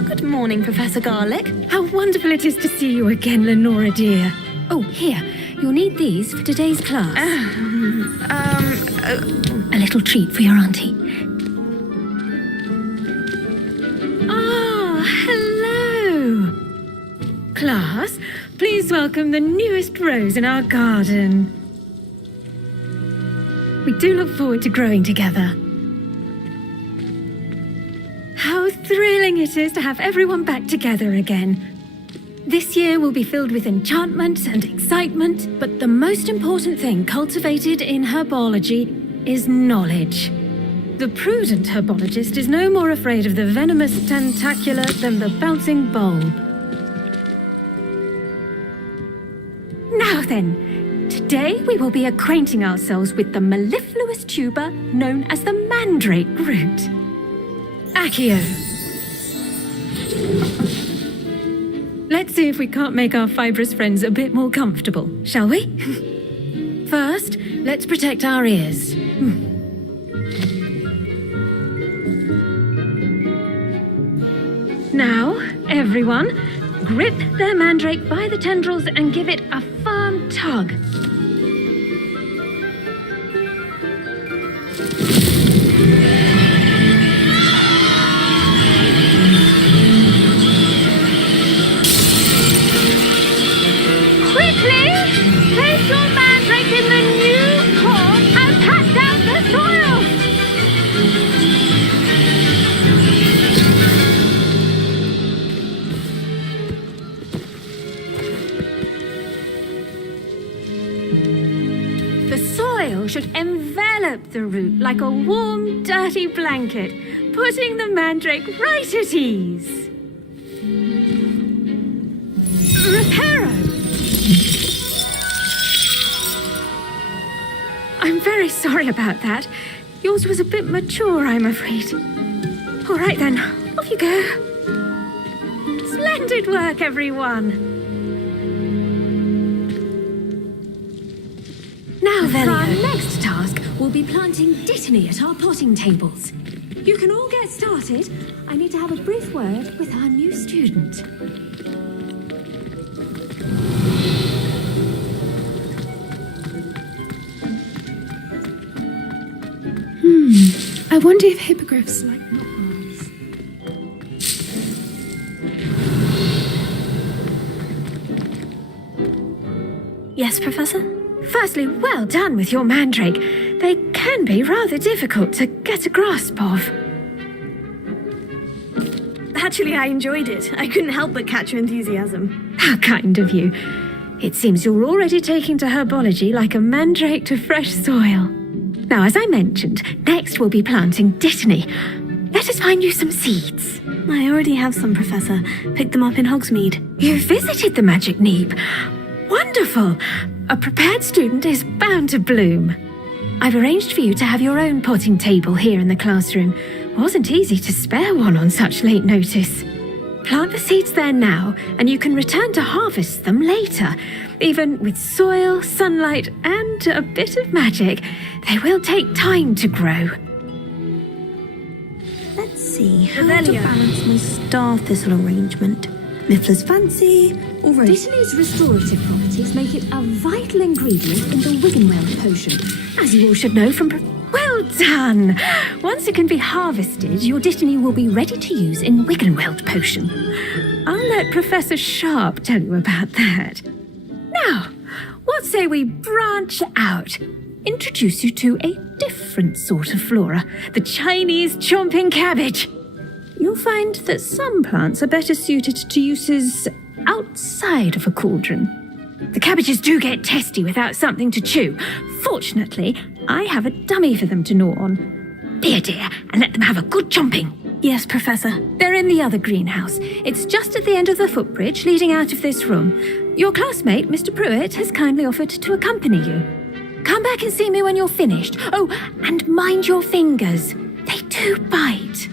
Good morning, Professor Garlic. How wonderful it is to see you again, Lenora dear. Oh, here, you'll need these for today's class. A little treat for your auntie. Ah, hello. Class, please welcome the newest rose in our garden. We do look forward to growing together. How thrilling it is to have everyone back together again. This year will be filled with enchantment and excitement, but the most important thing cultivated in herbology is knowledge. The prudent herbologist is no more afraid of the venomous tentacula than the bouncing bulb. Now then, today we will be acquainting ourselves with the mellifluous tuber known as the mandrake root. Accio. Let's see if we can't make our fibrous friends a bit more comfortable, shall we? First, let's protect our ears. Now, everyone, grip their mandrake by the tendrils and give it a firm tug. Quickly, place your mandrake in the new pot and pat down the soil. The soil should envelop the root like a warm, dirty blanket, putting the mandrake right at ease. Reparo! I'm very sorry about that. Yours was a bit mature, I'm afraid. All right then, off you go. Splendid work, everyone. Now, Velio. for our next task, we'll be planting Dittany at our potting tables. You can all get started. I need to have a brief word with our new student. I wonder if hippogriffs like knot-holes. Yes, Professor? Firstly, well done with your mandrake. They can be rather difficult to get a grasp of. Actually, I enjoyed it. I couldn't help but catch your enthusiasm. How kind of you. It seems you're already taking to herbology like a mandrake to fresh soil. Now, as I mentioned, next we'll be planting Dittany. Let us find you some seeds. I already have some, Professor. Picked them up in Hogsmeade. You visited the Magic Neep. Wonderful. A prepared student is bound to bloom. I've arranged for you to have your own potting table here in the classroom. Wasn't easy to spare one on such late notice. Plant the seeds there now, and you can return to harvest them later. Even with soil, sunlight, and a bit of magic, they will take time to grow. Let's see how to Revelio. balance my star thistle arrangement. Miffler's fancy, or rose. Dittany's restorative properties make it a vital ingredient in the Wiggenweld potion. As you all should know from... Well done! Once it can be harvested, your Dittany will be ready to use in Wiggenweld potion. I'll let Professor Sharp tell you about that. Now, what say we branch out? introduce you to a different sort of flora, the Chinese chomping cabbage. You'll find that some plants are better suited to uses outside of a cauldron. The cabbages do get testy without something to chew. Fortunately, I have a dummy for them to gnaw on. Be a dear and let them have a good chomping. Yes, Professor. They're in the other greenhouse. It's just at the end of the footbridge leading out of this room. Your classmate, Mr. Pruitt, has kindly offered to accompany you. Come back and see me when you're finished. Oh, and mind your fingers. They do bite.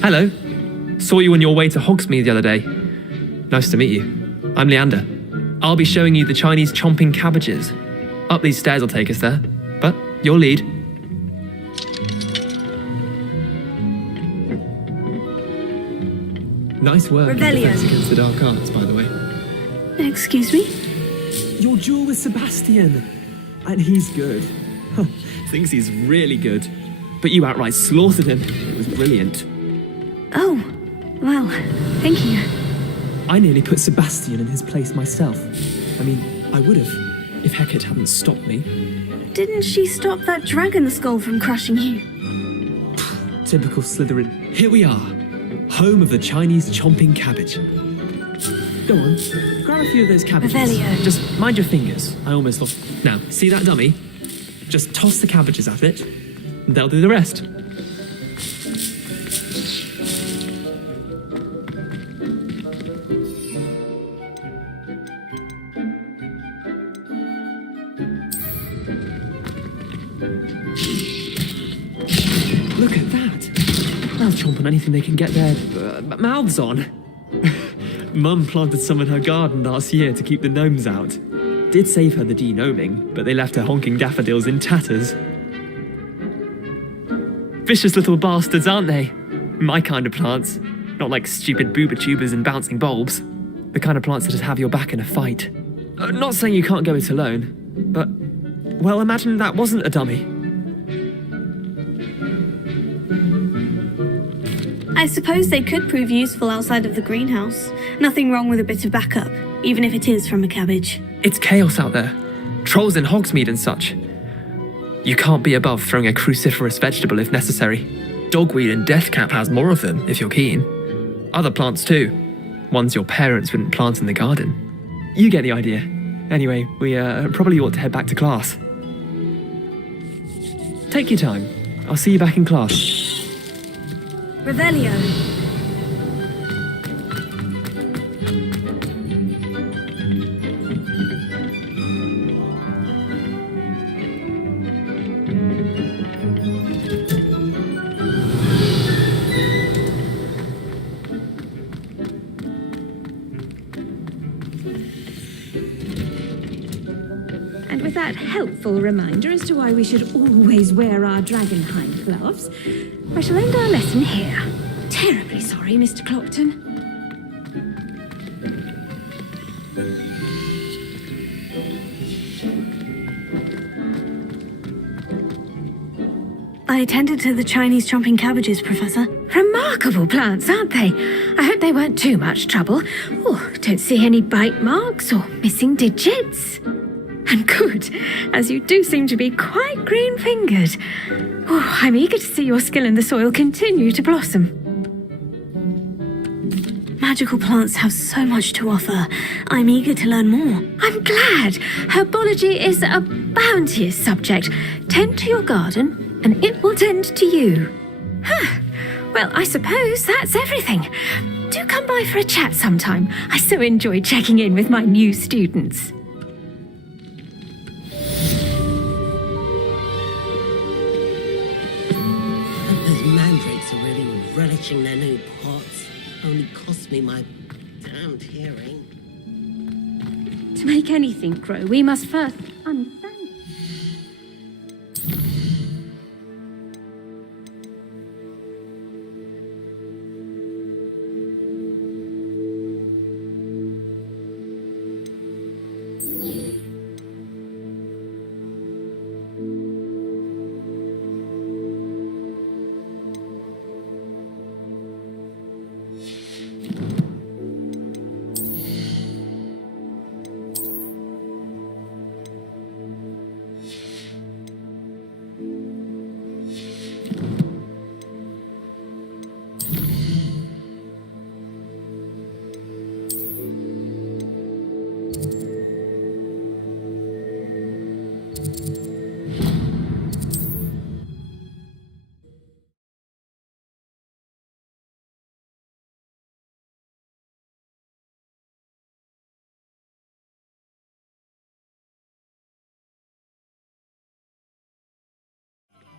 Hello. Saw you on your way to Hogsmeade the other day. Nice to meet you. I'm Leander. I'll be showing you the Chinese chomping cabbages. Up these stairs will take us there, but your lead. Nice work in defense against the dark arts, by the way. Excuse me? Your duel with Sebastian. And he's good. Thinks he's really good. But you outright slaughtered him. It was brilliant. Oh, well, thank you. I nearly put Sebastian in his place myself. I mean, I would have, if Hecat hadn't stopped me. Didn't she stop that dragon skull from crushing you? Typical Slytherin. Here we are. Home of the Chinese chomping cabbage. Go on, grab a few of those cabbages. Revelio. Just mind your fingers. I almost lost. Now, see that dummy? Just toss the cabbages at it, and they'll do the rest. Look at that. They'll chomp on anything they can get their mouths on. Mum planted some in her garden last year to keep the gnomes out. Did save her the de-gnoming, but they left her honking daffodils in tatters. Vicious little bastards, aren't they? My kind of plants. Not like stupid booba tubers and bouncing bulbs. The kind of plants that just have your back in a fight. Not saying you can't go it alone, but, well, imagine that wasn't a dummy. I suppose they could prove useful outside of the greenhouse. Nothing wrong with a bit of backup, even if it is from a cabbage. It's chaos out there. Trolls in Hogsmeade and such. You can't be above throwing a cruciferous vegetable if necessary. Dogweed and deathcap has more of them, if you're keen. Other plants too. Ones your parents wouldn't plant in the garden. You get the idea. Anyway, we probably ought to head back to class. Take your time. I'll see you back in class. Revelio. And with that helpful reminder as to why we should always wear our dragonhide gloves, I shall end our lesson here. Terribly sorry, Mr. Clopton. I attended to the Chinese chomping cabbages, Professor. Remarkable plants, aren't they? I hope they weren't too much trouble. Oh, don't see any bite marks or missing digits. And good, as you do seem to be quite green-fingered. Oh, I'm eager to see your skill in the soil continue to blossom. Magical plants have so much to offer. I'm eager to learn more. I'm glad. Herbology is a bounteous subject. Tend to your garden, and it will tend to you. Huh. Well, I suppose that's everything. Do come by for a chat sometime. I so enjoy checking in with my new students. Those mandrakes are really relishing their new pots. Only cost me my damned hearing. To make anything grow, we must first unfang.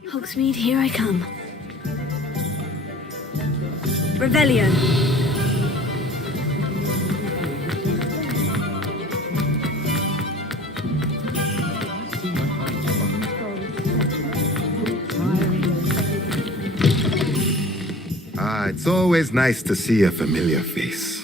Hogsmeade, here I come. Revelio. Ah, it's always nice to see a familiar face.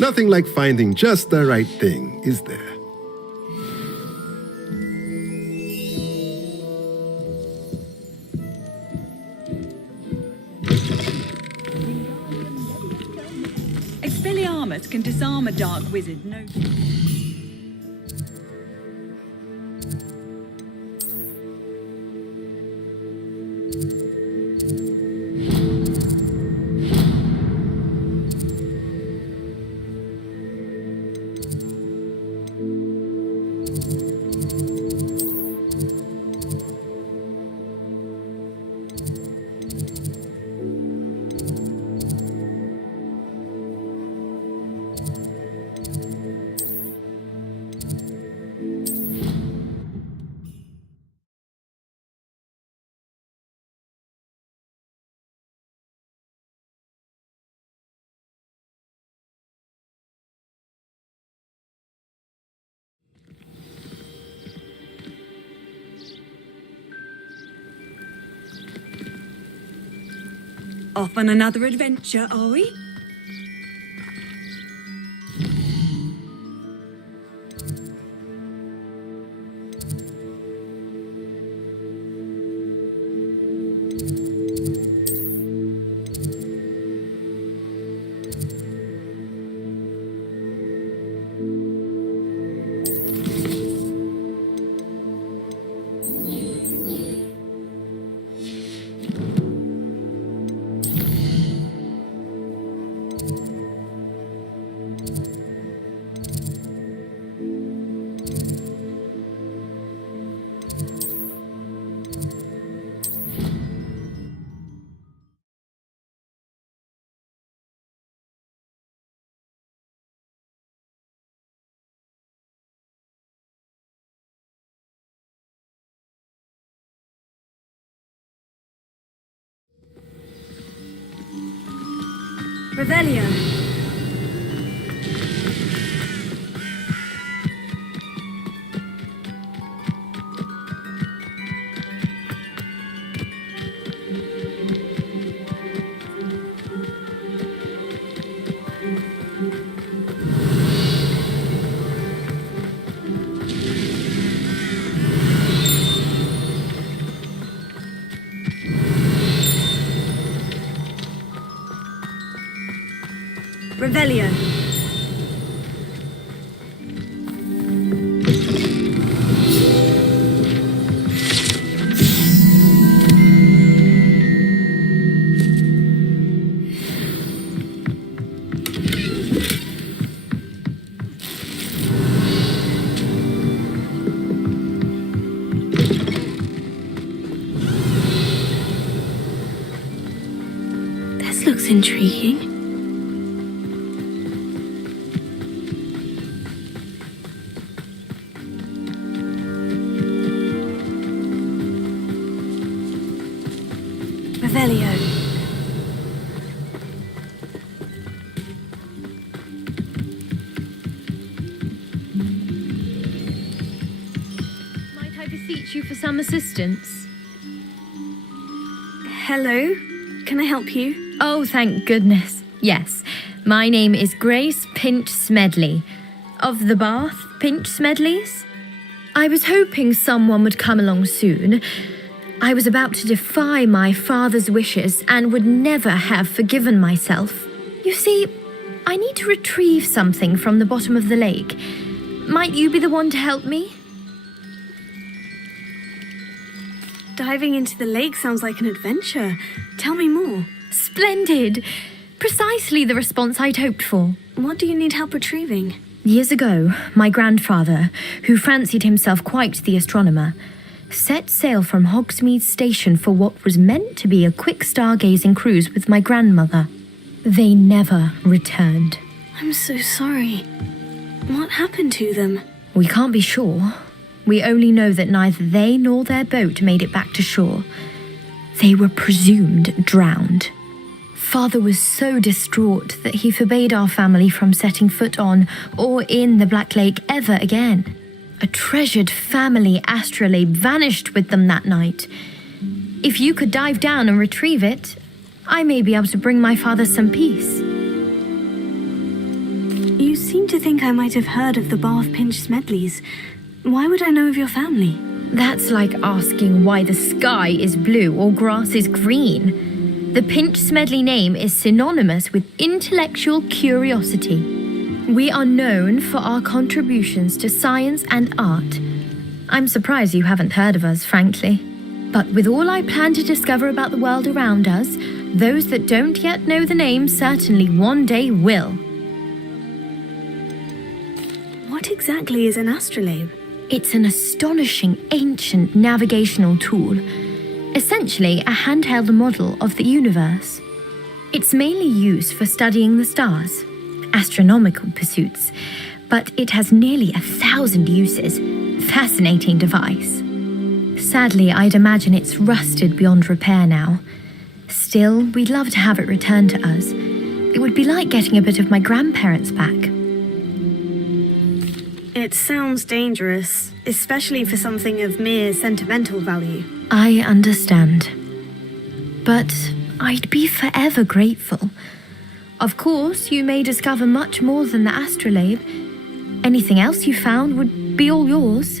Nothing like finding just the right thing, is there? Expelliarmus can disarm a dark wizard, no... Off on another adventure, are we? Revelio. Revelio. This looks intriguing. Revelio. Might I beseech you for some assistance? Hello? Can I help you? Oh, thank goodness. Yes. My name is Grace Pinch Smedley, of the Bath Pinch Smedleys. I was hoping someone would come along soon. I was about to defy my father's wishes and would never have forgiven myself. You see, I need to retrieve something from the bottom of the lake. Might you be the one to help me? Diving into the lake sounds like an adventure. Tell me more. Splendid! Precisely the response I'd hoped for. What do you need help retrieving? Years ago, my grandfather, who fancied himself quite the astronomer, set sail from Hogsmeade station for what was meant to be a quick stargazing cruise with my grandmother. They never returned. I'm so sorry. What happened to them? We can't be sure. We only know that neither they nor their boat made it back to shore. They were presumed drowned. Father was so distraught that he forbade our family from setting foot on or in the Black Lake ever again. A treasured family astrolabe vanished with them that night. If you could dive down and retrieve it, I may be able to bring my father some peace. You seem to think I might have heard of the Bath Pinch Smedleys. Why would I know of your family? That's like asking why the sky is blue or grass is green. The Pinch Smedley name is synonymous with intellectual curiosity. We are known for our contributions to science and art. I'm surprised you haven't heard of us, frankly. But with all I plan to discover about the world around us, those that don't yet know the name certainly one day will. What exactly is an astrolabe? It's an astonishing ancient navigational tool. Essentially a handheld model of the universe. It's mainly used for studying the stars, astronomical pursuits, but it has nearly 1,000 uses. Fascinating device. Sadly, I'd imagine it's rusted beyond repair now. Still, we'd love to have it returned to us. It would be like getting a bit of my grandparents back. It sounds dangerous, especially for something of mere sentimental value. I understand. But I'd be forever grateful. Of course, you may discover much more than the astrolabe. Anything else you found would be all yours.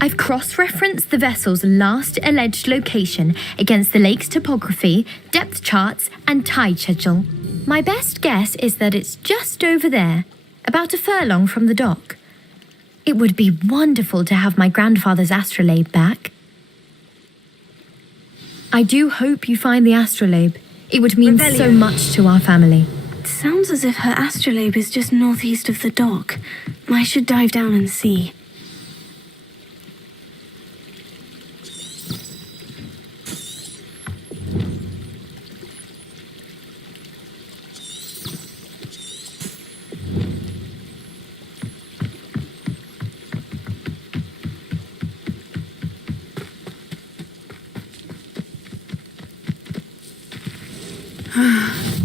I've cross-referenced the vessel's last alleged location against the lake's topography, depth charts, and tide schedule. My best guess is that it's just over there, about a furlong from the dock. It would be wonderful to have my grandfather's astrolabe back. I do hope you find the astrolabe. It would mean so much to our family. It sounds as if her astrolabe is just northeast of the dock. I should dive down and see.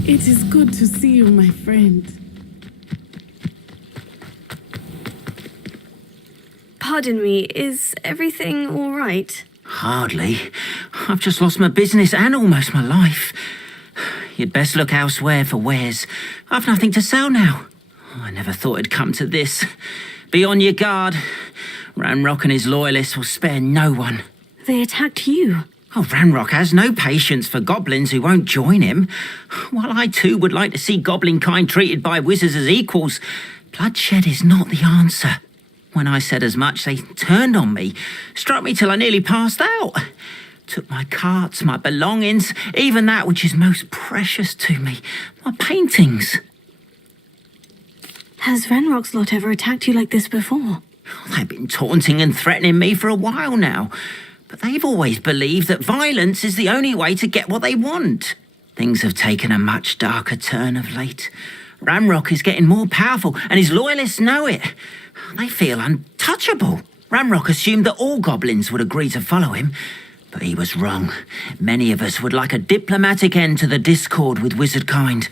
It is good to see you, my friend. Pardon me, is everything all right? Hardly. I've just lost my business and almost my life. You'd best look elsewhere for wares. I've nothing to sell now. I never thought it'd come to this. Be on your guard. Ranrock and his loyalists will spare no one. They attacked you. Oh, Ranrock has no patience for goblins who won't join him. While I too would like to see goblin kind treated by wizards as equals, bloodshed is not the answer. When I said as much, they turned on me, struck me till I nearly passed out. Took my carts, my belongings, even that which is most precious to me, my paintings. Has Ranrock's lot ever attacked you like this before? They've been taunting and threatening me for a while now. But they've always believed that violence is the only way to get what they want. Things have taken a much darker turn of late. Ranrock is getting more powerful, and his loyalists know it. They feel untouchable. Ranrock assumed that all goblins would agree to follow him. But he was wrong. Many of us would like a diplomatic end to the discord with wizardkind.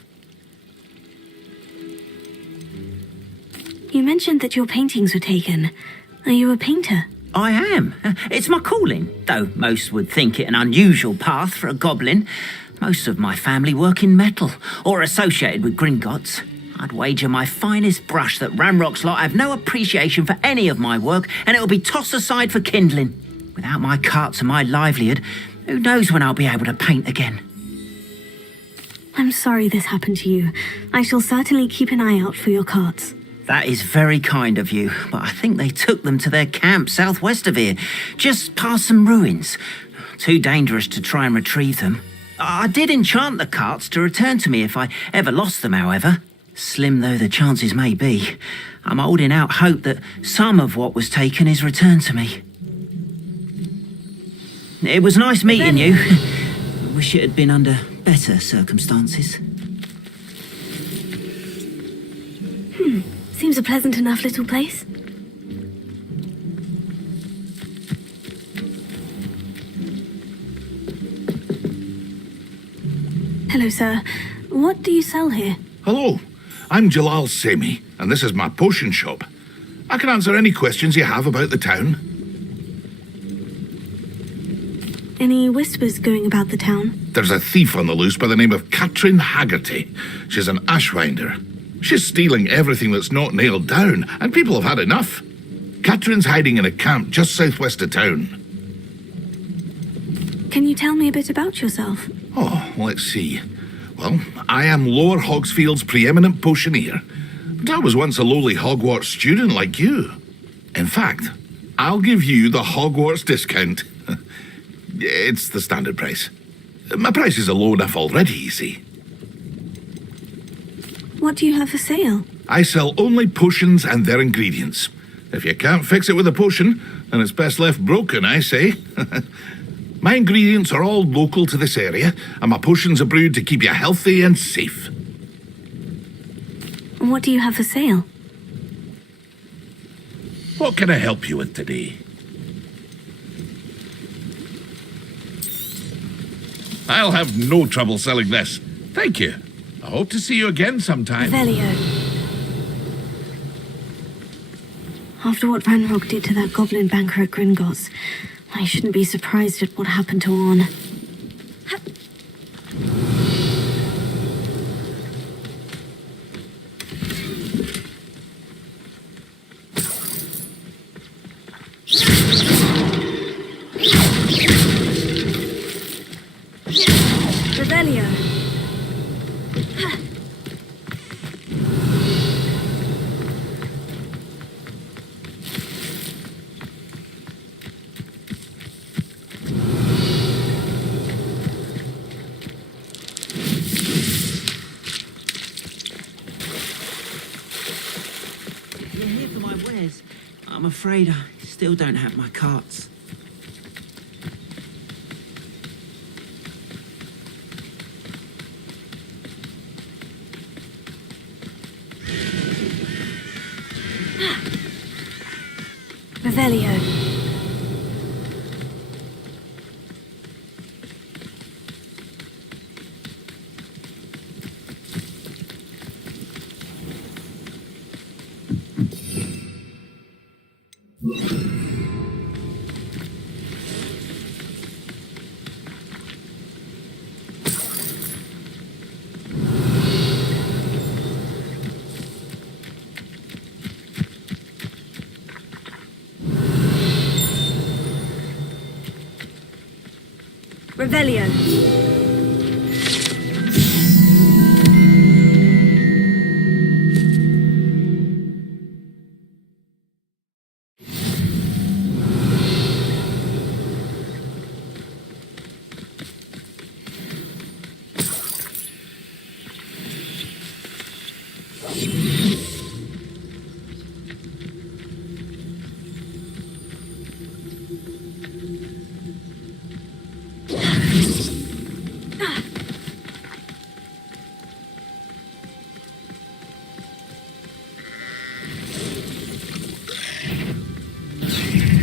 You mentioned that your paintings were taken. Are you a painter? I am. It's my calling, though most would think it an unusual path for a goblin. Most of my family work in metal, or associated with Gringotts. I'd wager my finest brush that Ranrock's lot have no appreciation for any of my work, and it'll be tossed aside for kindling. Without my carts and my livelihood, who knows when I'll be able to paint again? I'm sorry this happened to you. I shall certainly keep an eye out for your carts. That is very kind of you, but I think they took them to their camp southwest of here, just past some ruins. Too dangerous to try and retrieve them. I did enchant the carts to return to me if I ever lost them, however. Slim though the chances may be, I'm holding out hope that some of what was taken is returned to me. It was nice meeting you. I wish it had been under better circumstances. Seems a pleasant enough little place. Hello, sir. What do you sell here? Hello, I'm Jalal Semi, and this is my potion shop. I can answer any questions you have about the town. Any whispers going about the town? There's a thief on the loose by the name of Katrin Haggerty. She's an ashwinder. She's stealing everything that's not nailed down, and people have had enough. Katrin's hiding in a camp just southwest of town. Can you tell me a bit about yourself? Oh, let's see. Well, I am Lower Hogsfield's preeminent potioneer, but I was once a lowly Hogwarts student like you. In fact, I'll give you the Hogwarts discount. It's the standard price. My prices are low enough already, you see. What do you have for sale? I sell only potions and their ingredients. If you can't fix it with a potion, then it's best left broken, I say. My ingredients are all local to this area, and my potions are brewed to keep you healthy and safe. What do you have for sale? What can I help you with today? I'll have no trouble selling this. Thank you. I hope to see you again sometime. Velio. After what Ranrock did to that goblin banker at Gringotts, I shouldn't be surprised at what happened to Orn. Revelio. You're here for my wares. I'm afraid I still don't have my carts. Revelio. Revelio.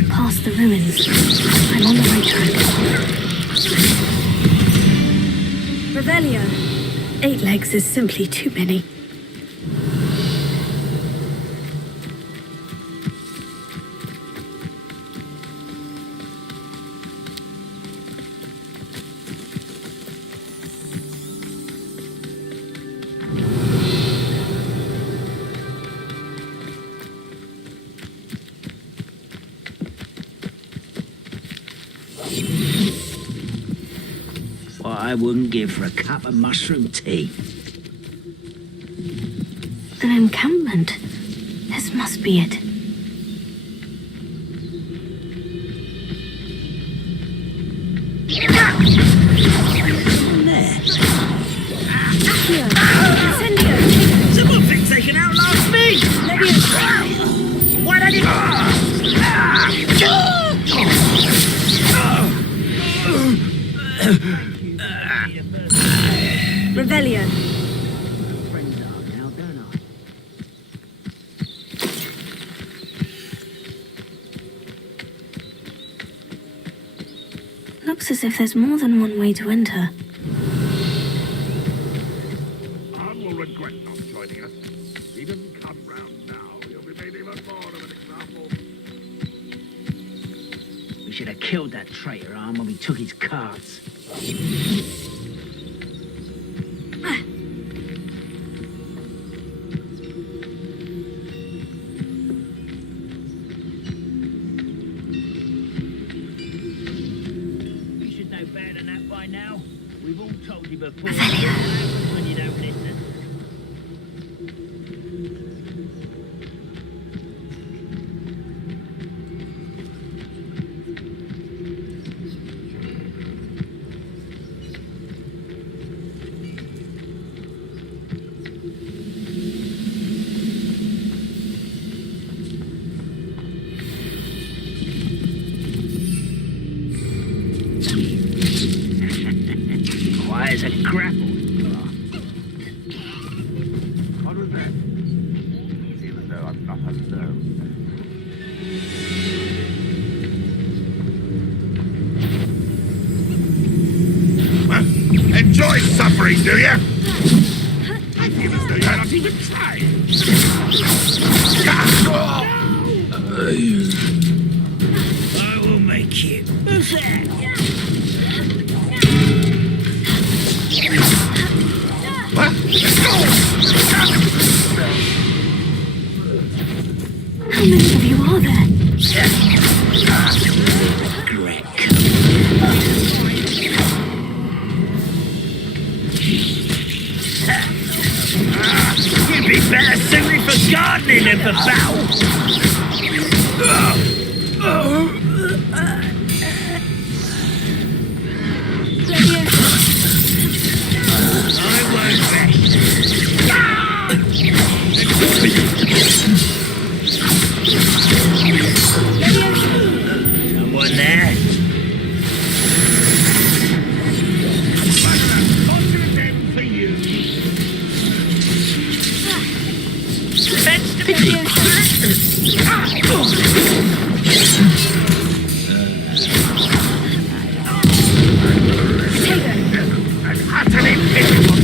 Past the ruins. I'm on the right track. Revelio. 8 legs is simply too many. What I wouldn't give for a cup of mushroom tea. An encampment. This must be it. Incendio! Someone thinks they can outlast me! Why don't you... Revelio. Looks as if there's more than one way to enter. Anne will regret not joining us. If he doesn't come round now, he'll be made even more of an example. We should have killed that traitor, Arm, when we took his cards. You should know better than that by now. We've all told you before. What happens when you don't listen? Requires a grapple. What was that? Even though I'm not alone. Well, enjoy suffering, do you? I feel as though you're not even trying. I will make you. Who's that? What? Let's go! How many of you are there? Greg. You'd be better suited for gardening than for battle. I won't rest. Someone there? For you. An utterly pitiful.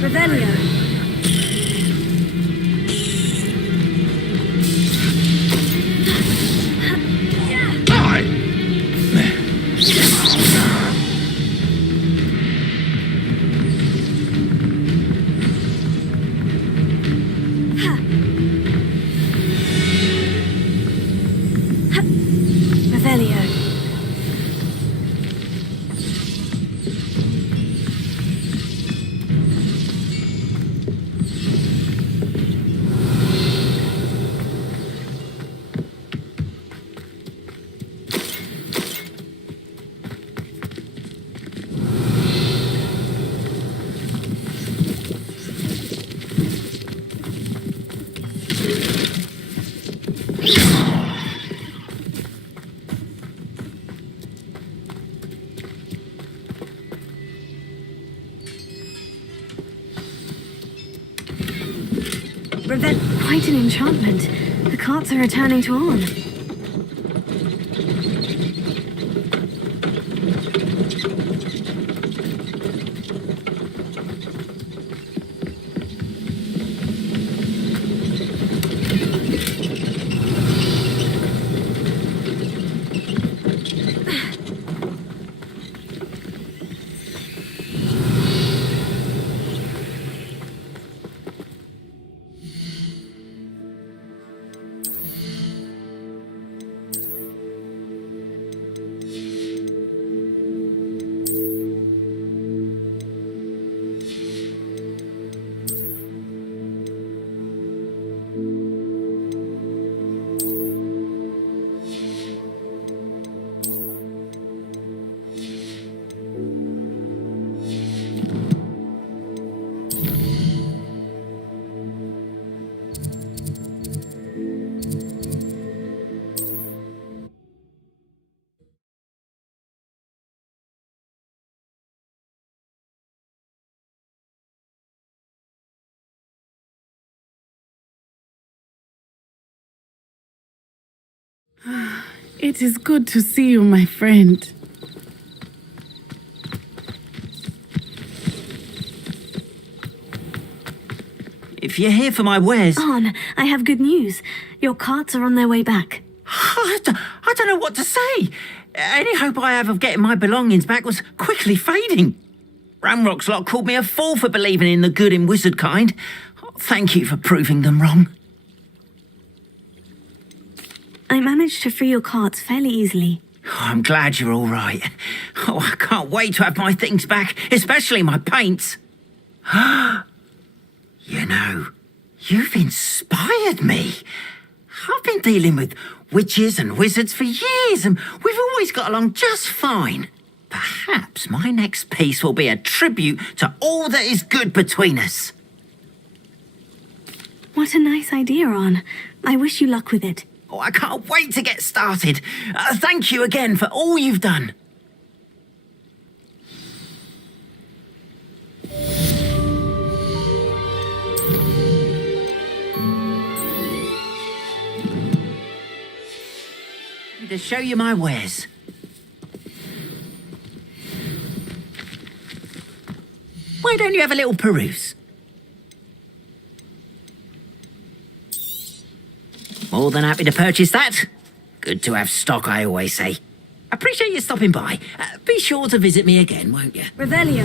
Revelio. Revelio. Quite an enchantment. The carts are returning to Arn. It is good to see you, my friend. If you're here for my wares... Arn, I have good news. Your carts are on their way back. I don't know what to say. Any hope I have of getting my belongings back was quickly fading. Ranrock's lot called me a fool for believing in the good in wizard kind. Thank you for proving them wrong. I managed to free your carts fairly easily. Oh, I'm glad you're all right. Oh, I can't wait to have my things back, especially my paints. You know, you've inspired me. I've been dealing with witches and wizards for years, and we've always got along just fine. Perhaps my next piece will be a tribute to all that is good between us. What a nice idea, Arn. I wish you luck with it. Oh, I can't wait to get started. Thank you again for all you've done. To show you my wares. Why don't you have a little peruse? More than happy to purchase that. Good to have stock, I always say. Appreciate you stopping by. Be sure to visit me again, won't you? Revelio.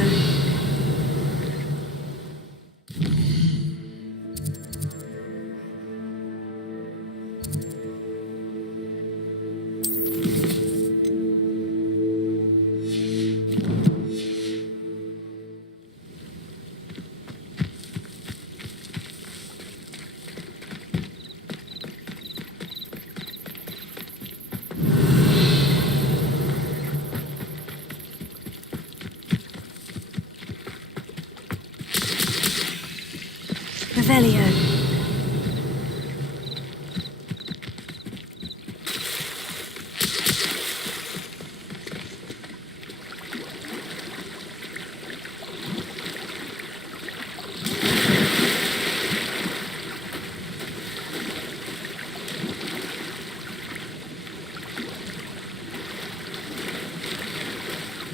Revelio.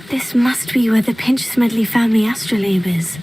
This must be where the Pinch-Smedley family astrolabe is.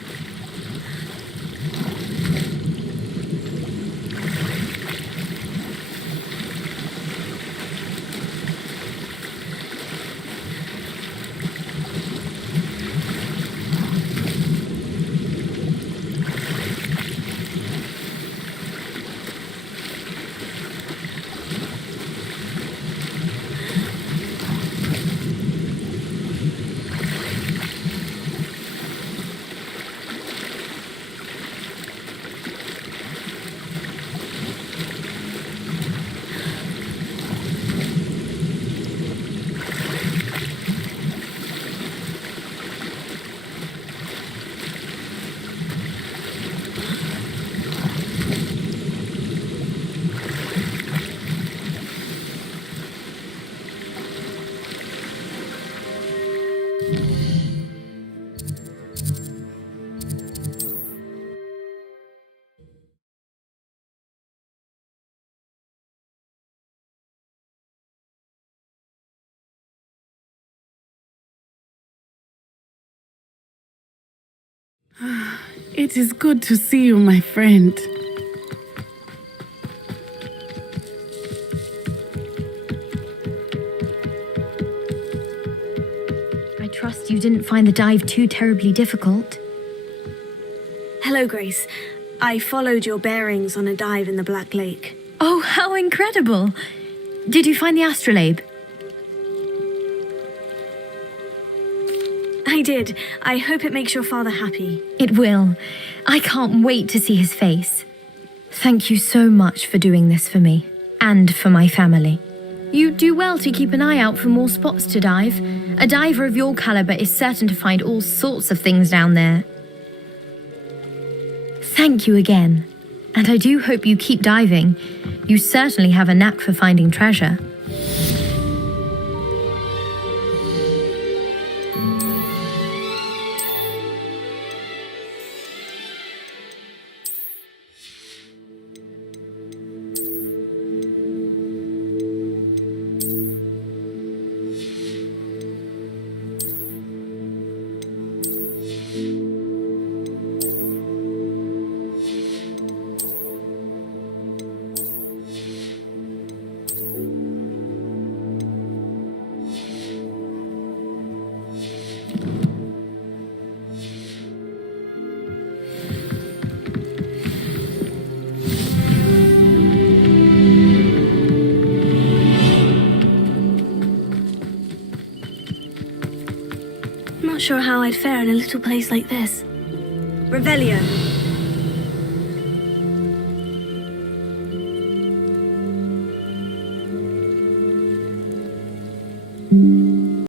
It is good to see you, my friend. I trust you didn't find the dive too terribly difficult. Hello, Grace. I followed your bearings on a dive in the Black Lake. Oh, how incredible! Did you find the astrolabe? I did. I hope it makes your father happy. It will. I can't wait to see his face. Thank you so much for doing this for me, and for my family. You do well to keep an eye out for more spots to dive. A diver of your caliber is certain to find all sorts of things down there. Thank you again, and I do hope you keep diving. You certainly have a knack for finding treasure. sure how I'd fare in a little place like this. Revelio.